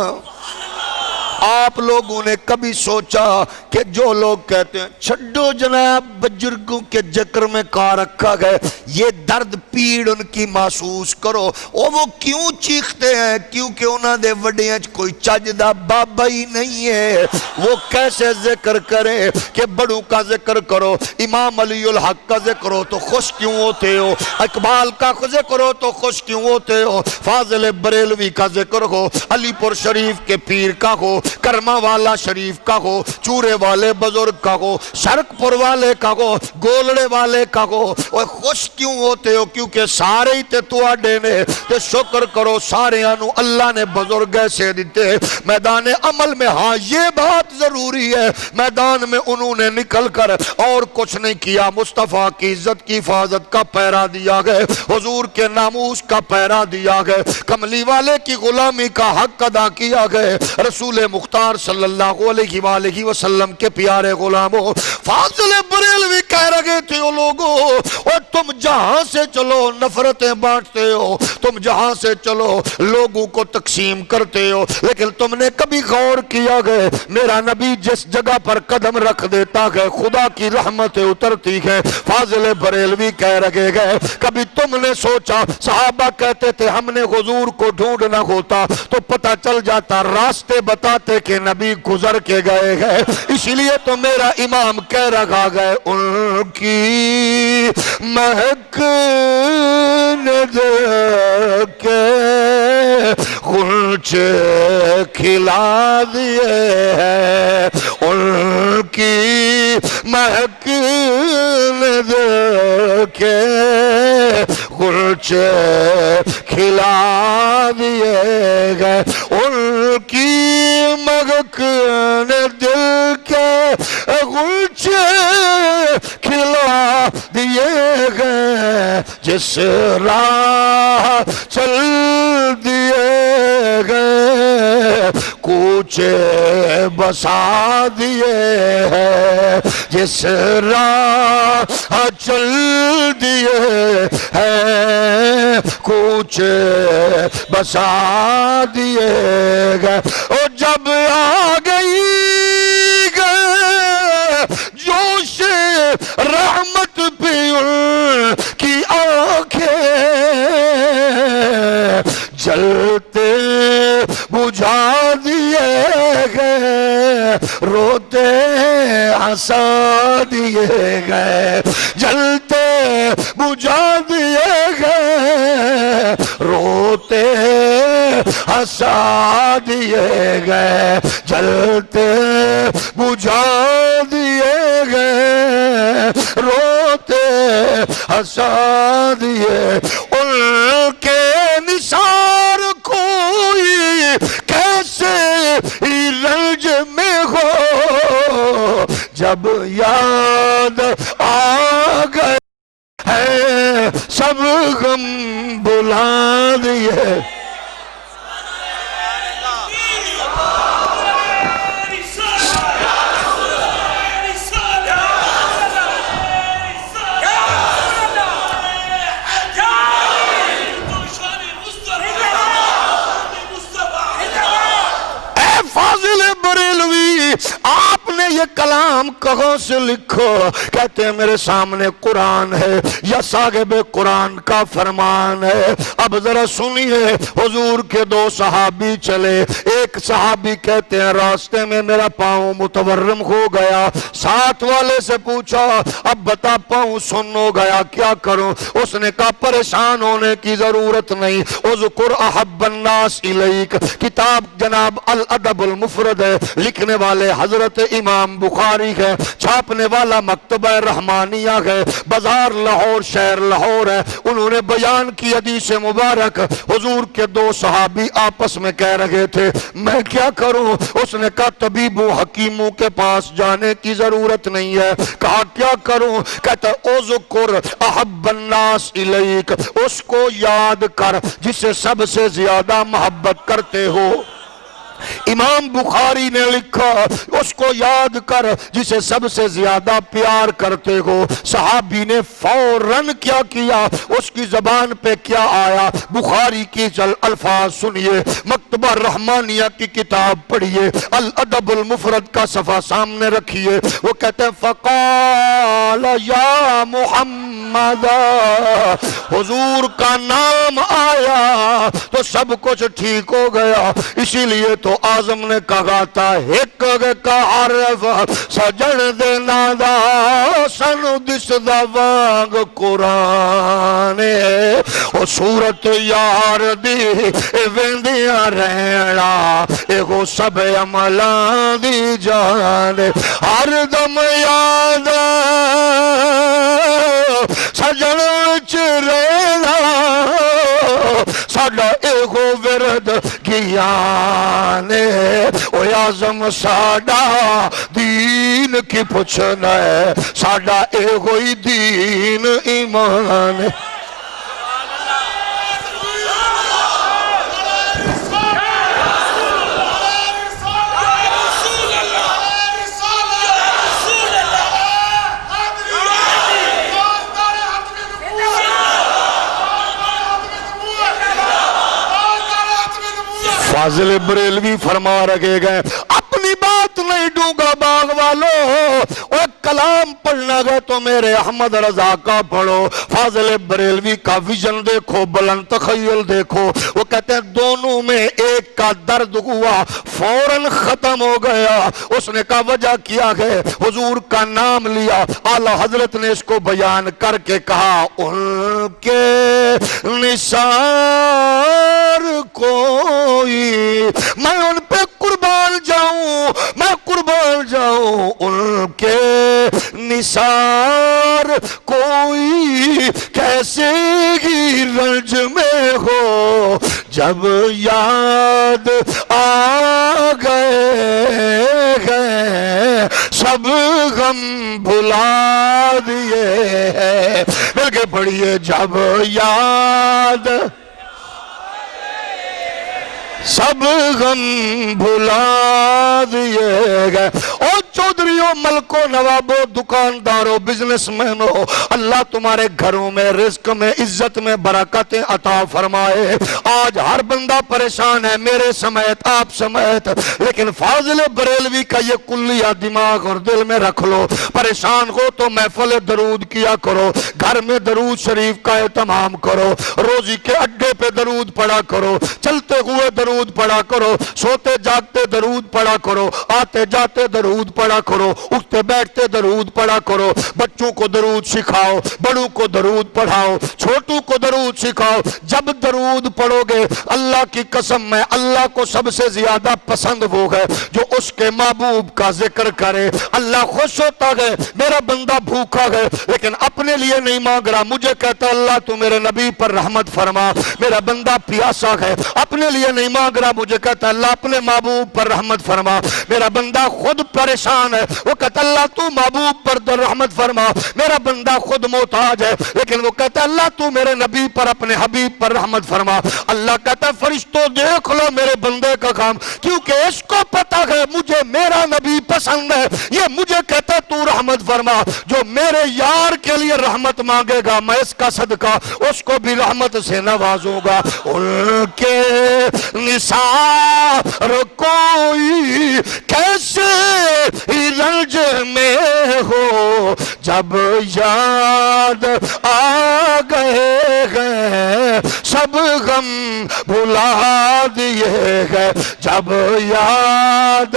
آپ لوگوں نے کبھی سوچا کہ جو لوگ کہتے ہیں چھڈو جناب بزرگوں کے ذکر میں کا رکھا گئے, یہ درد پیڑ ان کی محسوس کرو, وہ کیوں چیختے ہیں؟ کیونکہ انہاں دے وڈیاں کوئی چجدہ بابا ہی نہیں ہے. وہ کیسے ذکر کریں کہ بڑوں کا ذکر کرو, امام علی الحق کا ذکر ہو تو خوش کیوں ہوتے ہو, اقبال کا ذکر ہو تو خوش کیوں ہوتے ہو, فاضل بریلوی کا ذکر ہو, علی پور شریف کے پیر کا ہو, کرما والا شریف کا ہو, چورے والے بزرگ کا ہو, شرک پور والے کا ہو, گولڑے والے کا ہو, اور خوش کیوں ہوتے ہو؟ کیونکہ سارے ہی تے تو آڈے نے تے شکر کرو سارے آنو اللہ نے بزرگ ایسے دیتے. میدان عمل میں ہاں یہ بات ضروری ہے, میدان میں انہوں نے نکل کر اور کچھ نہیں کیا, مصطفیٰ کی عزت کی حفاظت کا پہرا دیا گئے, حضور کے ناموس کا پہرا دیا گئے, کملی والے کی غلامی کا حق ادا کیا گئے. رسول مختار صلی اللہ علیہ وآلہ وسلم کے پیارے غلاموں, فاضل بریلوی کہہ رہے تھے وہ لوگوں, اور تم جہاں سے چلو نفرتیں بانٹتے ہو, تم جہاں سے چلو لوگوں کو تقسیم کرتے ہو, لیکن تم نے کبھی غور کیا گئے میرا نبی جس جگہ پر قدم رکھ دیتا ہے خدا کی رحمتیں اترتی ہیں. فاضل بریلوی کہہ رہے گئے کبھی تم نے سوچا, صحابہ کہتے تھے ہم نے حضور کو ڈھونڈنا ہوتا تو پتہ چل جاتا, راستے بتاتے کہ نبی گزر کے گئے ہیں. اسی لیے تو میرا امام کہہ رہا گئے ان کی مہک نے کے غنچے کھلا دیے ہیں, ان کی مہک نے کے غنچے کھلا دیے گئے, ان کی مہک نے دل کے غنچے کھلا دیے گئے, جس راہ چل دیے گئے کوچے بسا دیے ہیں، جس راہ چل دیے ہیں، کوچے بسا دیے گئے۔ اور جب آ گئی جوش رحمت پہ ان کی آنکھیں، جلتے بجھا دیے گئے، روتے ہنسا دیے گئے، جلتے بجھا دیے گئے، روتے ہنسا دیے گئے، جلتے بجھا دیے گئے، روتے ہنسا دیے۔ ان کے نثار کوئی کیسے ہی رنج میں ہو، جب یاد آ گئے ہے سب غم بھلا دیے۔ آپ نے یہ کلام کہاں سے لکھو؟ کہتے ہیں میرے سامنے قرآن ہے، یا صاحب قرآن کا فرمان ہے۔ اب ذرا سنیے، حضور کے دو صحابی چلے، ایک صحابی کہتے ہیں راستے میں میرا پاؤں متورم ہو گیا، ساتھ والے سے پوچھا اب بتا پاؤں سن ہو گیا کیا کروں؟ اس نے کہا پریشان ہونے کی ضرورت نہیں، اذکر احب الناس الیک، کتاب جناب الادب المفرد ہے، لکھنے والے حضرت امام بخاری ہے، چھاپنے والا مکتبہ رحمانیہ ہے، بازار لاہور شہر لاہور ہے۔ انہوں نے بیان کی حدیث مبارک، حضور کے دو صحابی آپس میں کہہ رہے تھے میں کیا کروں؟ اس نے کہا طبیبوں حکیموں کے پاس جانے کی ضرورت نہیں ہے۔ کہا کیا کروں؟ کہتا اذکر احب الناس الیک، اس کو یاد کر جسے سب سے زیادہ محبت کرتے ہو۔ امام بخاری نے لکھا اس کو یاد کر جسے سب سے زیادہ پیار کرتے ہو۔ صحابی نے فوراً کیا کیا، اس کی زبان پہ کیا آیا؟ بخاری کی الفاظ سنیے، مکتبہ رحمانیہ کی کتاب پڑھیے، الادب المفرد کا صفحہ سامنے رکھیے۔ وہ کہتے ہیں فقال یا محمد، حضور کا نام آیا تو سب کچھ ٹھیک ہو گیا۔ اسی لیے تو آزم نے کہا تھا ایک کا عرف سجن دے نادا سنو دس دا وانگ قرآن، او صورت یار دی ویندیاں رہنا، ایگو سب عملان دی جان، ہر دم یاد سجن چرینا، ساڑا ایگو ورد گیانے، او اعظم ساڑا دین کی پوچھنا ہے، ساڑا ایگو ہی دین ایمان ہے۔ فاضل بریلوی فرما رکھے گئے اپنی بات نہیں ڈونگا باغ والو، اور کلام پڑھنا گئے تو میرے احمد رضا کا پڑھو۔ فاضل بریلوی کا ویژن دیکھو، بلند تخیل دیکھو۔ وہ کہتے ہیں دونوں میں ایک کا درد ہوا فوراً ختم ہو گیا۔ اس نے کہا وجہ کیا ہے؟ حضور کا نام لیا، اعلیٰ حضرت نے اس کو بیان کر کے کہا ان کے نثار کوئی میں ان پہ قربان جاؤں، میں قربان جاؤں، ان کے نثار کوئی کیسے ہی رنج میں ہو، جب یاد آ گئے سب غم بھلا دیے، مل کے پڑھیے جب یاد سب غم بھلا دیے گئے۔ اور چودھریوں، ملکوں، نوابوں، دکانداروں، بزنس مینوں، اللہ تمہارے گھروں میں، رزق میں، عزت میں برکتیں عطا فرمائے۔ آج ہر بندہ پریشان ہے، میرے سمیت، آپ سمیت، لیکن فاضل بریلوی کا یہ کلیہ دماغ اور دل میں رکھ لو، پریشان ہو تو محفل درود کیا کرو، گھر میں درود شریف کا اہتمام کرو، روزی کے اڈے پہ درود پڑھا کرو، چلتے ہوئے درود پڑھا کرو، سوتے جاگتے درود پڑھا کرو، آتے جاتے درود پڑھا کرو، اٹھتے بیٹھتے درود پڑھا کرو، بچوں کو درود سکھاؤ، بڑوں کو درود پڑھاؤ، چھوٹوں کو درود سکھاؤ۔ جب درود پڑھو گے، اللہ کی قسم میں، اللہ کو سب سے زیادہ پسند وہ ہے جو اس کے محبوب کا ذکر کرے۔ اللہ خوش ہوتا ہے، میرا بندہ بھوکا ہے لیکن اپنے لیے نہیں مانگ رہا، مجھے کہتا اللہ تو میرے نبی پر رحمت فرما۔ میرا بندہ پیاسا ہے، اپنے لیے نہیں مانگ رہا، مجھے کہتا اللہ اپنے محبوب پر رحمت فرما۔ میرا بندہ خود پریشان ہے، وہ کہتا اللہ تو محبوب پر رحمت فرما۔ میرا بندہ خود محتاج ہے لیکن وہ کہتا اللہ تو میرے نبی پر، اپنے حبیب پر رحمت فرما۔ اللہ کہتا فرشتوں دیکھ لو میرے بندے کا کام، کیونکہ اس کو پتا ہے مجھے میرا نبی پسند ہے، یہ مجھے کہتا تو رحمت فرما۔ جو میرے یار کے لیے رحمت مانگے گا، میں اس کا صدقہ اس کو بھی رحمت سے نوازوں گا۔ ان کے نثار کوئی کیسے رنج میں ہو، جب یاد آ گئے گئے سب غم بھلا دیے گئے، جب یاد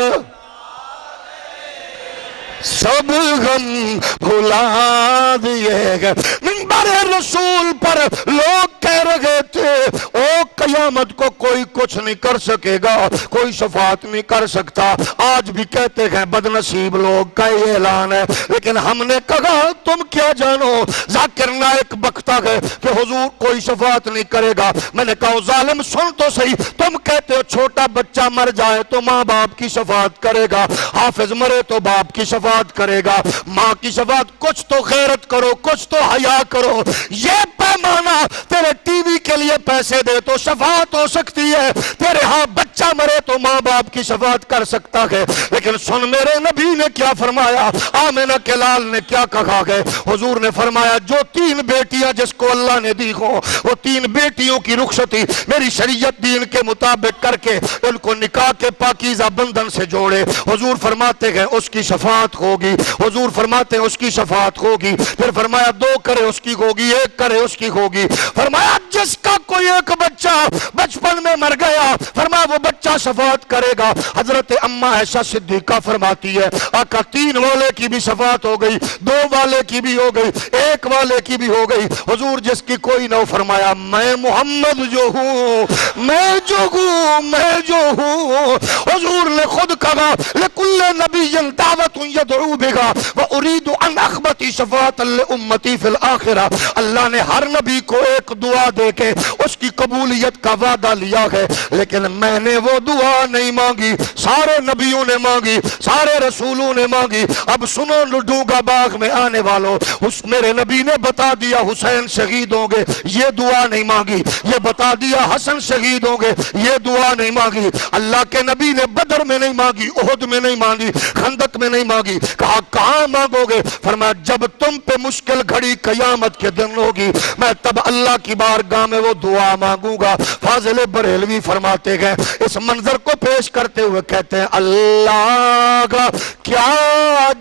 سب غم بھلا دیے گئے۔ منبر رسول پر لوگ کہہ رہے تھے او قیامت کو کوئی کچھ نہیں کر سکے گا، کوئی شفاعت نہیں کر سکتا۔ آج بھی کہتے ہیں بد نصیب لوگ کا یہ اعلان ہے، لیکن ہم نے کہا تم کیا جانو، ذاکر نائک بکتا ہے کہ حضور کوئی شفاعت نہیں کرے گا۔ میں نے کہا ظالم سن تو صحیح، تم کہتے ہو چھوٹا بچہ مر جائے تو ماں باپ کی شفاعت کرے گا، حافظ مرے تو باپ کی شفاعت کرے گا، ماں کی شفاعت۔ کچھ تو غیرت کرو، کچھ تو حیا کرو۔ یہ پیمانہ تیرے ٹی وی کے لیے پیسے دے تو شفاعت ہو سکتی ہے، تیرے ہاں بچہ مرے تو ماں باپ کی شفاعت کر سکتا ہے، لیکن سن میرے نبی نے کیا فرمایا، آمنہ کے لال نے کیا کہا ہے۔ حضور نے فرمایا جو 3 بیٹیاں جس کو اللہ نے دی ہو، وہ 3 بیٹیوں کی رخصتی میری شریعت دین کے مطابق کر کے ان کو نکاح کے پاکیزہ بندھن سے جوڑے۔ حضور فرماتے ہیں اس کی شفاعت ہوگی، حضور فرماتے ہیں اس کی شفاعت ہوگی۔ پھر فرمایا 2 کرے اس کی ہوگی، 1 کرے اس کی ہوگی۔ فرمایا جس کا کوئی ایک بچہ بچپن میں مر گیا، فرمایا وہ بچہ شفاعت کرے گا۔ حضرت اما عائشہ صدیقہ فرماتی ہے آقا 3 والے کی بھی شفاعت ہو گئی، 2 والے کی بھی ہو گئی، 1 والے کی بھی ہو گئی۔ حضور جس کی کوئی نہ ہو، فرمایا میں محمد جو ہوں، میں جو ہوں، میں جو ہوں۔ حضور نے خود کہا لکل نبی دعوت یدعو بہا وارید ان اخبتی شفاعت لامتی فی الاخرہ۔ اللہ نے ہر نبی کو ایک دعا دے کے اس کی قبولیت کا وعدہ لیا ہے، لیکن میں نے وہ دعا نہیں مانگی، سارے نبیوں نے مانگی، سارے رسولوں نے مانگی۔ اب سنو لڈوگا باغ میں آنے والوں، اس میرے نبی نے بتا دیا حسین شہید ہوں گے، یہ دعا نہیں مانگی۔ یہ بتا دیا حسن شہید ہوں گے، یہ دعا نہیں مانگی۔ اللہ کے نبی نے بدر میں نہیں مانگی، احد میں نہیں مانگی، خندق میں نہیں مانگی۔ کہا کہاں مانگو گے؟ فرمایا جب تم پہ مشکل گھڑی قیامت کے دن ہوگی، میں تب اللہ کی بارگاہ میں وہ دعا مانگوں گا۔ فاضل بریلوی فرماتے گئے، اس منظر کو پیش کرتے ہوئے کہتے ہیں اللہ کا کیا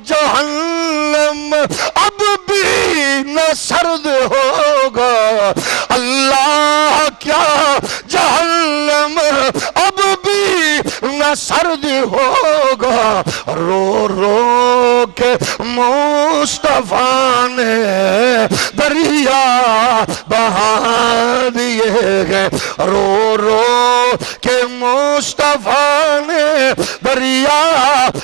جہنم اب بھی نہ سرد ہوگا، اللہ کیا جہنم اب بھی نہ سرد ہوگا، رو رو کے مصطفیٰ نے دریا بہا دیے گئے، رو رو کے مصطفیٰ نے دریا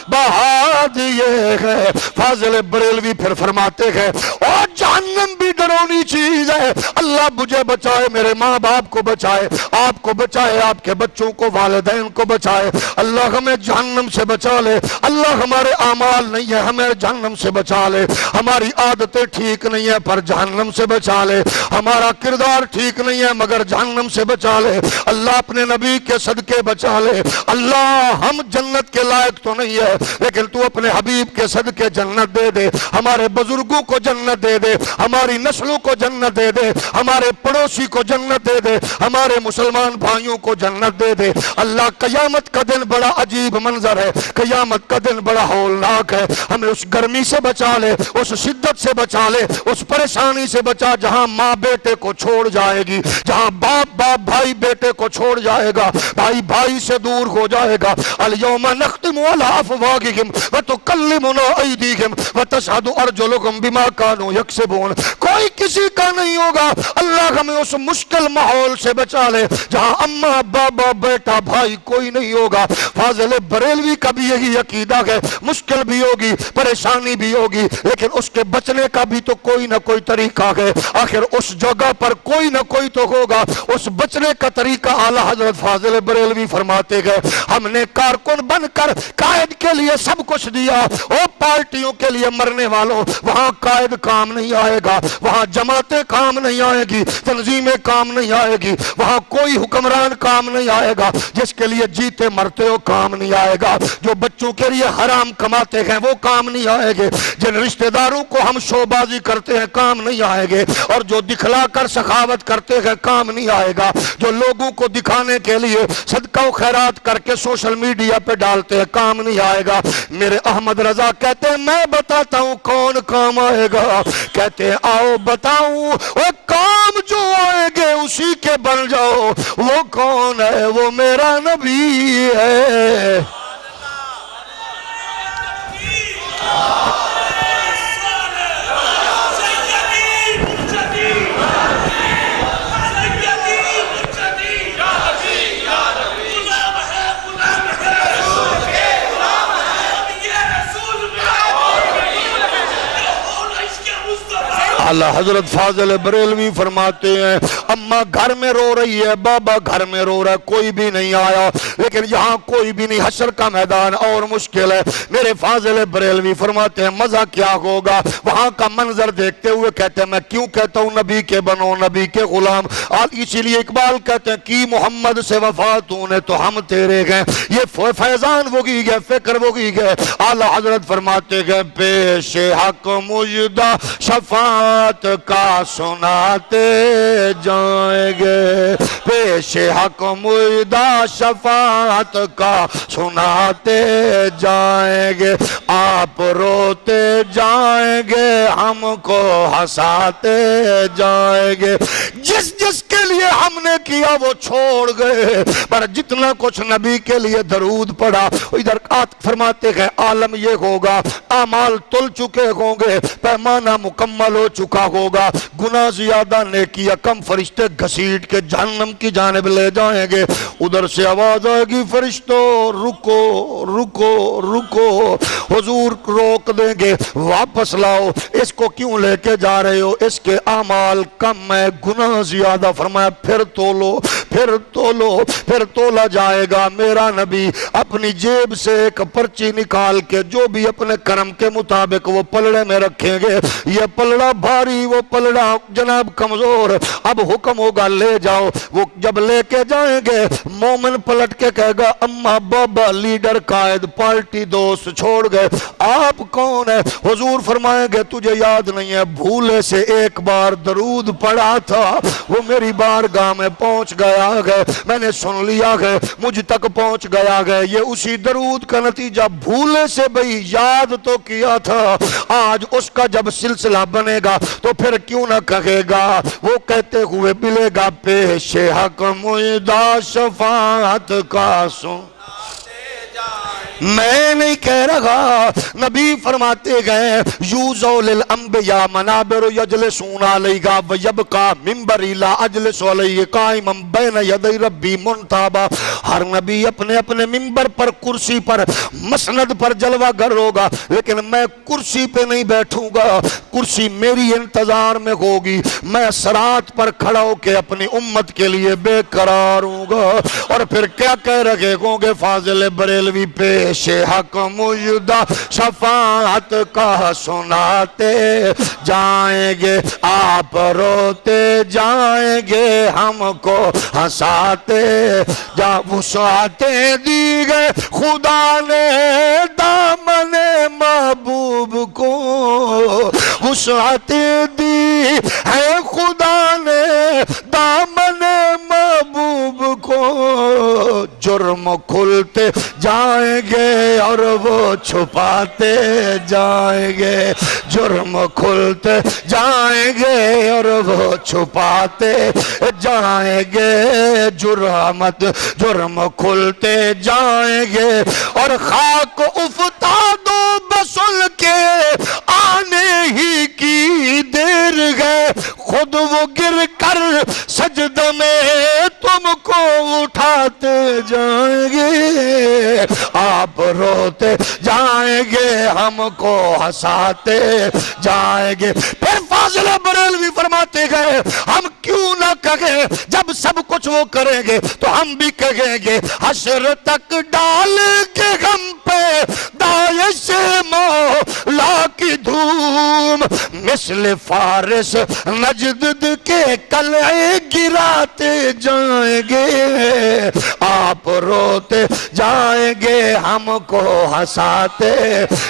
بہا دیے گئے۔ فاضل بریلوی پھر فرماتے ہیں اور جہنم بھی ڈرو ڈراؤنی چیز ہے۔ اللہ مجھے بچائے، میرے ماں باپ کو بچائے، آپ کو بچائے، آپ کے بچوں کو، والدین کو بچائے۔ اللہ ہمیں جہنم سے بچا لے۔ اللہ ہمارے اعمال نہیں ہے، ہمیں جہنم سے بچا لے۔ ہماری عادتیں ٹھیک نہیں ہے پر جہنم سے بچا لے۔ ہمارا کردار ٹھیک نہیں ہے مگر جہنم سے بچا لے۔ اللہ اپنے نبی کے صدقے بچا لے۔ اللہ ہم جنت کے لائق تو نہیں ہے لیکن تو اپنے حبیب کے صدقے جنت دے دے۔ ہمارے بزرگوں کو جنت دے دے، ہماری نسلوں کو جنت دے دے، ہمارے پڑوسی کو جنت دے دے، ہمارے مسلمان بھائیوں کو جنت دے دے۔ اللہ قیامت کا دن بڑا عجیب منظر ہے، قیامت کا دن بڑا ہولناک ہے۔ ہمیں اس گرمی سے بچا لے، اس شدت سے بچا لے، اس پریشانی سے بچا جہاں ماں بیٹے کو چھوڑ جائے گی، جہاں باپ بھائی بیٹے کو چھوڑ جائے گا، بھائی بھائی سے دور ہو جائے گا۔ الیوم نختم علی افواہہم وتکلمنا ایدیہم وتشہد ارجلہم بما کانوا یکسبون۔ کوئی کسی کا نہیں ہوگا۔ اللہ ہمیں اس مشکل ماحول سے بچا لے جہاں اماں بابا بیٹا بھائی کوئی نہیں ہوگا۔ فاضل بریلوی کا بھی یہی عقیدہ ہے، مشکل بھی ہوگی، پریشانی بھی ہوگی لیکن اس کے بچنے کا بھی تو کوئی نہ کوئی طریقہ ہے۔ آخر اس جگہ پر کوئی نہ کوئی تو ہوگا، اس بچنے کا طریقہ اعلیٰ حضرت فاضل بریلوی فرماتے گئے۔ ہم نے کارکن بن کر قائد کے لیے سب کچھ دیا، او پارٹیوں کے لیے مرنے والوں، وہاں قائد کام نہیں آئے گا، وہاں جماعتیں کام نہیں آئے گی، تنظیمیں کام نہیں آئے گی، وہاں کوئی حکمران کام نہیں آئے گا۔ جس کے لیے جیتے مرتے ہو کام نہیں آئے گا، جو بچوں کے لیے حرام کماتے ہیں وہ کام نہیں آئے گے، جن رشتہ داروں کو ہم شوبازی کرتے ہیں کام نہیں آئے گے، اور جو دکھلا کر سخاوت کرتے ہیں کام نہیں آئے گا، جو لوگوں کو دکھانے کے لیے صدقہ و خیرات کر کے سوشل میڈیا پہ ڈالتے ہیں کام نہیں آئے گا۔ میرے احمد رضا کہتے ہیں میں بتاتا ہوں کون کام آئے گا، کہتے ہیں آؤ بتاؤں، وہ کام جو آئے گے اسی کے بن جاؤ۔ وہ کون ہے؟ وہ میرا نبی ہے۔ اعلیٰ حضرت فاضل بریلوی فرماتے ہیں اماں گھر میں رو رہی ہے، بابا گھر میں رو رہا ہے، کوئی بھی نہیں آیا، لیکن یہاں کوئی بھی نہیں، حشر کا میدان اور مشکل ہے۔ میرے فاضل بریلوی فرماتے ہیں مزہ کیا ہوگا وہاں کا منظر دیکھتے ہوئے، کہتے ہیں میں کیوں کہتا ہوں نبی کے بنو، نبی کے غلام، اسی لیے اقبال کہتے ہیں کی محمد سے وفا تو نے تو ہم تیرے گئے، یہ فیضان وہی گئے، فکر وہی گئے۔ اعلیٰ حضرت فرماتے گئے پیش حق مجدہ شفاعت کا سناتے جائیں گے، پیش حق مجدہ شفاعت کا سناتے جائیں گے، آپ روتے جائیں گے ہم کو ہنساتے جائیں گے، جس جس کے لیے ہم نے کیا وہ چھوڑ گئے، پر جتنا کچھ نبی کے لیے درود پڑا۔ ادھر فرماتے ہیں عالم یہ ہوگا اعمال تل چکے ہوں گے، پیمانہ مکمل ہو چکا ہوگا، گناہ زیادہ نیکیاں کم، فرشتے گھسیٹ کے جہنم کی جانب لے جائیں گے۔ ادھر سے آواز آئے گی فرشتوں رکو رکو رکو، حضور روک دیں گے، واپس لاؤ، اس کو کیوں لے کے جا رہے ہو؟ اس کے اعمال کم ہے، گناہ زیادہ۔ فرمایا پھر تولو، پھر تولو، پھر تولا جائے گا۔ میرا نبی اپنی جیب سے ایک پرچی نکال کے جو بھی اپنے کرم کے مطابق وہ پلڑے میں رکھیں گے، یہ پلڑا بھاری، وہ پلڑا جناب کمزور، اب حکم ہوگا لے جاؤ۔ وہ جب لے کے جائیں گے مومن پلٹ کے کہے گا اماں بابا لیڈر قائد پارٹی دوست چھوڑ گئے، آپ کون ہے؟ حضور فرمائیں گے تجھے یاد نہیں ہے، بھولے سے ایک بار درود پڑھا تھا، وہ میری بارگاہ میں پہنچ گیا ہے، میں نے سن لیا ہے، مجھ تک پہنچ گیا ہے، یہ اسی درود کا نتیجہ، بھولے سے بھئی یاد تو کیا تھا، آج اس کا جب سلسلہ بنے گا تو پھر کیوں نہ کہے گا؟ وہ کہتے ہوئے ملے گا پیش حق مجدہ شفاعت کا سن میں نہیں کہہ رہا، نبی فرماتے گئے یوزو للانبیاء منابر یجلسون علیہا ویبقا منبری لا اجلس علیہ قائما بین یدی ربی منتابا۔ ہر نبی اپنے اپنے منبر پر، کرسی پر، مسند پر جلوہ گر ہوگا، لیکن میں کرسی پہ نہیں بیٹھوں گا، کرسی میری انتظار میں ہوگی، میں صراط پر کھڑا ہو کے اپنی امت کے لیے بے قرار ہوں گا۔ اور پھر کیا کہہ رہے ہوں گے فاضل بریلوی پیش حق مجدہ شفاعت کا سناتے جائیں گے، آپ روتے جائیں گے، ہم کو ہنساتے جا وسعتیں دی گئے خدا نے دامن محبوب کو، وسعتیں دی ہے خدا نے دامن محبوب کو، جرم کھلتے جائیں گے اور وہ چھپاتے جائیں گے، جرم کھلتے جائیں گے اور وہ چھپاتے جائیں گے، جرم کھلتے جائیں گے، اور خاک افتاد و بسل کے آنے ہی کی دیر گئے، خود وہ گر کر سجدہ میں تم کو اٹھاتے جائیں گے، آپ روتے جائیں گے، ہم کو ہنساتے جائیں گے۔ پھر فاضل بریلوی فرماتے گئے ہم کیوں نہ کہیں، جب سب کچھ وہ کریں گے تو ہم بھی کہیں گے، حشر تک ڈال کے ہم پہ داعش مولا کی دھوم، مثل فارس نجد کے قلعے گراتے جائیں گے، آپ روتے جائیں گے، ہم کو ہنساتے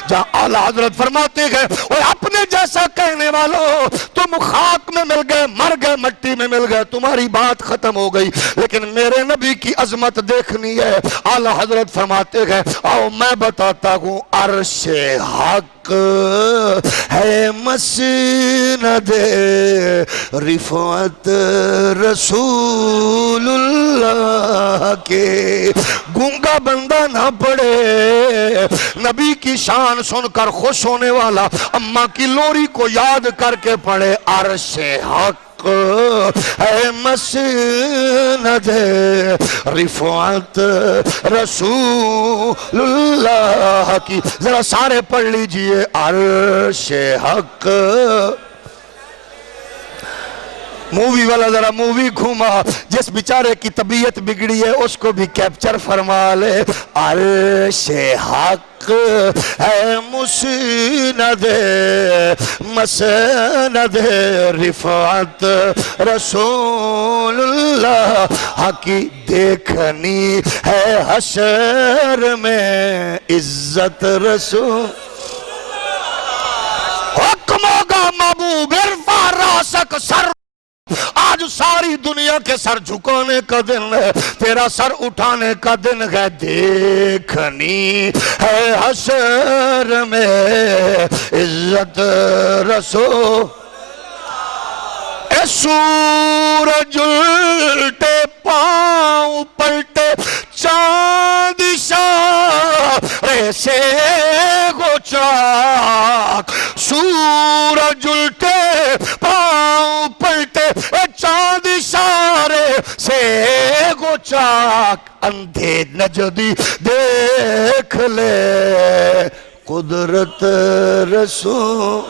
جا۔ اعلیٰ حضرت فرماتے گئے اور اپنے جیسا کہنے والوں تم خاک میں مل گئے، مر گئے، مٹی میں مل گئے، تمہاری بات ختم ہو گئی، لیکن میرے نبی کی عظمت دیکھنی ہے۔ اعلیٰ حضرت فرماتے گئے آؤ میں بتاتا ہوں، عرش حق ہے مسند رفعت رسول اللہ کے، گونگا بندہ نہ پڑے، نبی کی شان سن کر خوش ہونے والا اماں کی لوری کو یاد کر کے پڑھے، عرش حق ہے مسند رفعت رسول اللہ کی، ذرا سارے پڑھ لیجئے، عرش حق۔ مووی والا ذرا مووی گھوما، جس بیچارے کی طبیعت بگڑی ہے اس کو بھی کیپچر فرما لے، عرش حق ہے مسند رفعت رسول اللہ کی، دیکھنی ہے حشر میں عزت رسول، حکم ہوگا محبوب ارفع راسک سر، آج ساری دنیا کے سر جھکانے کا دن ہے، تیرا سر اٹھانے کا دن ہے، دیکھنی ہے حشر میں عزت رسول، اے سورج الٹے پاؤں پلٹے چاند اشارے سے گو چاک، سورج الٹے پاؤں پلٹے چاند اشارے سے گو چاک، اندھے نجدی دیکھ لے قدرت رسول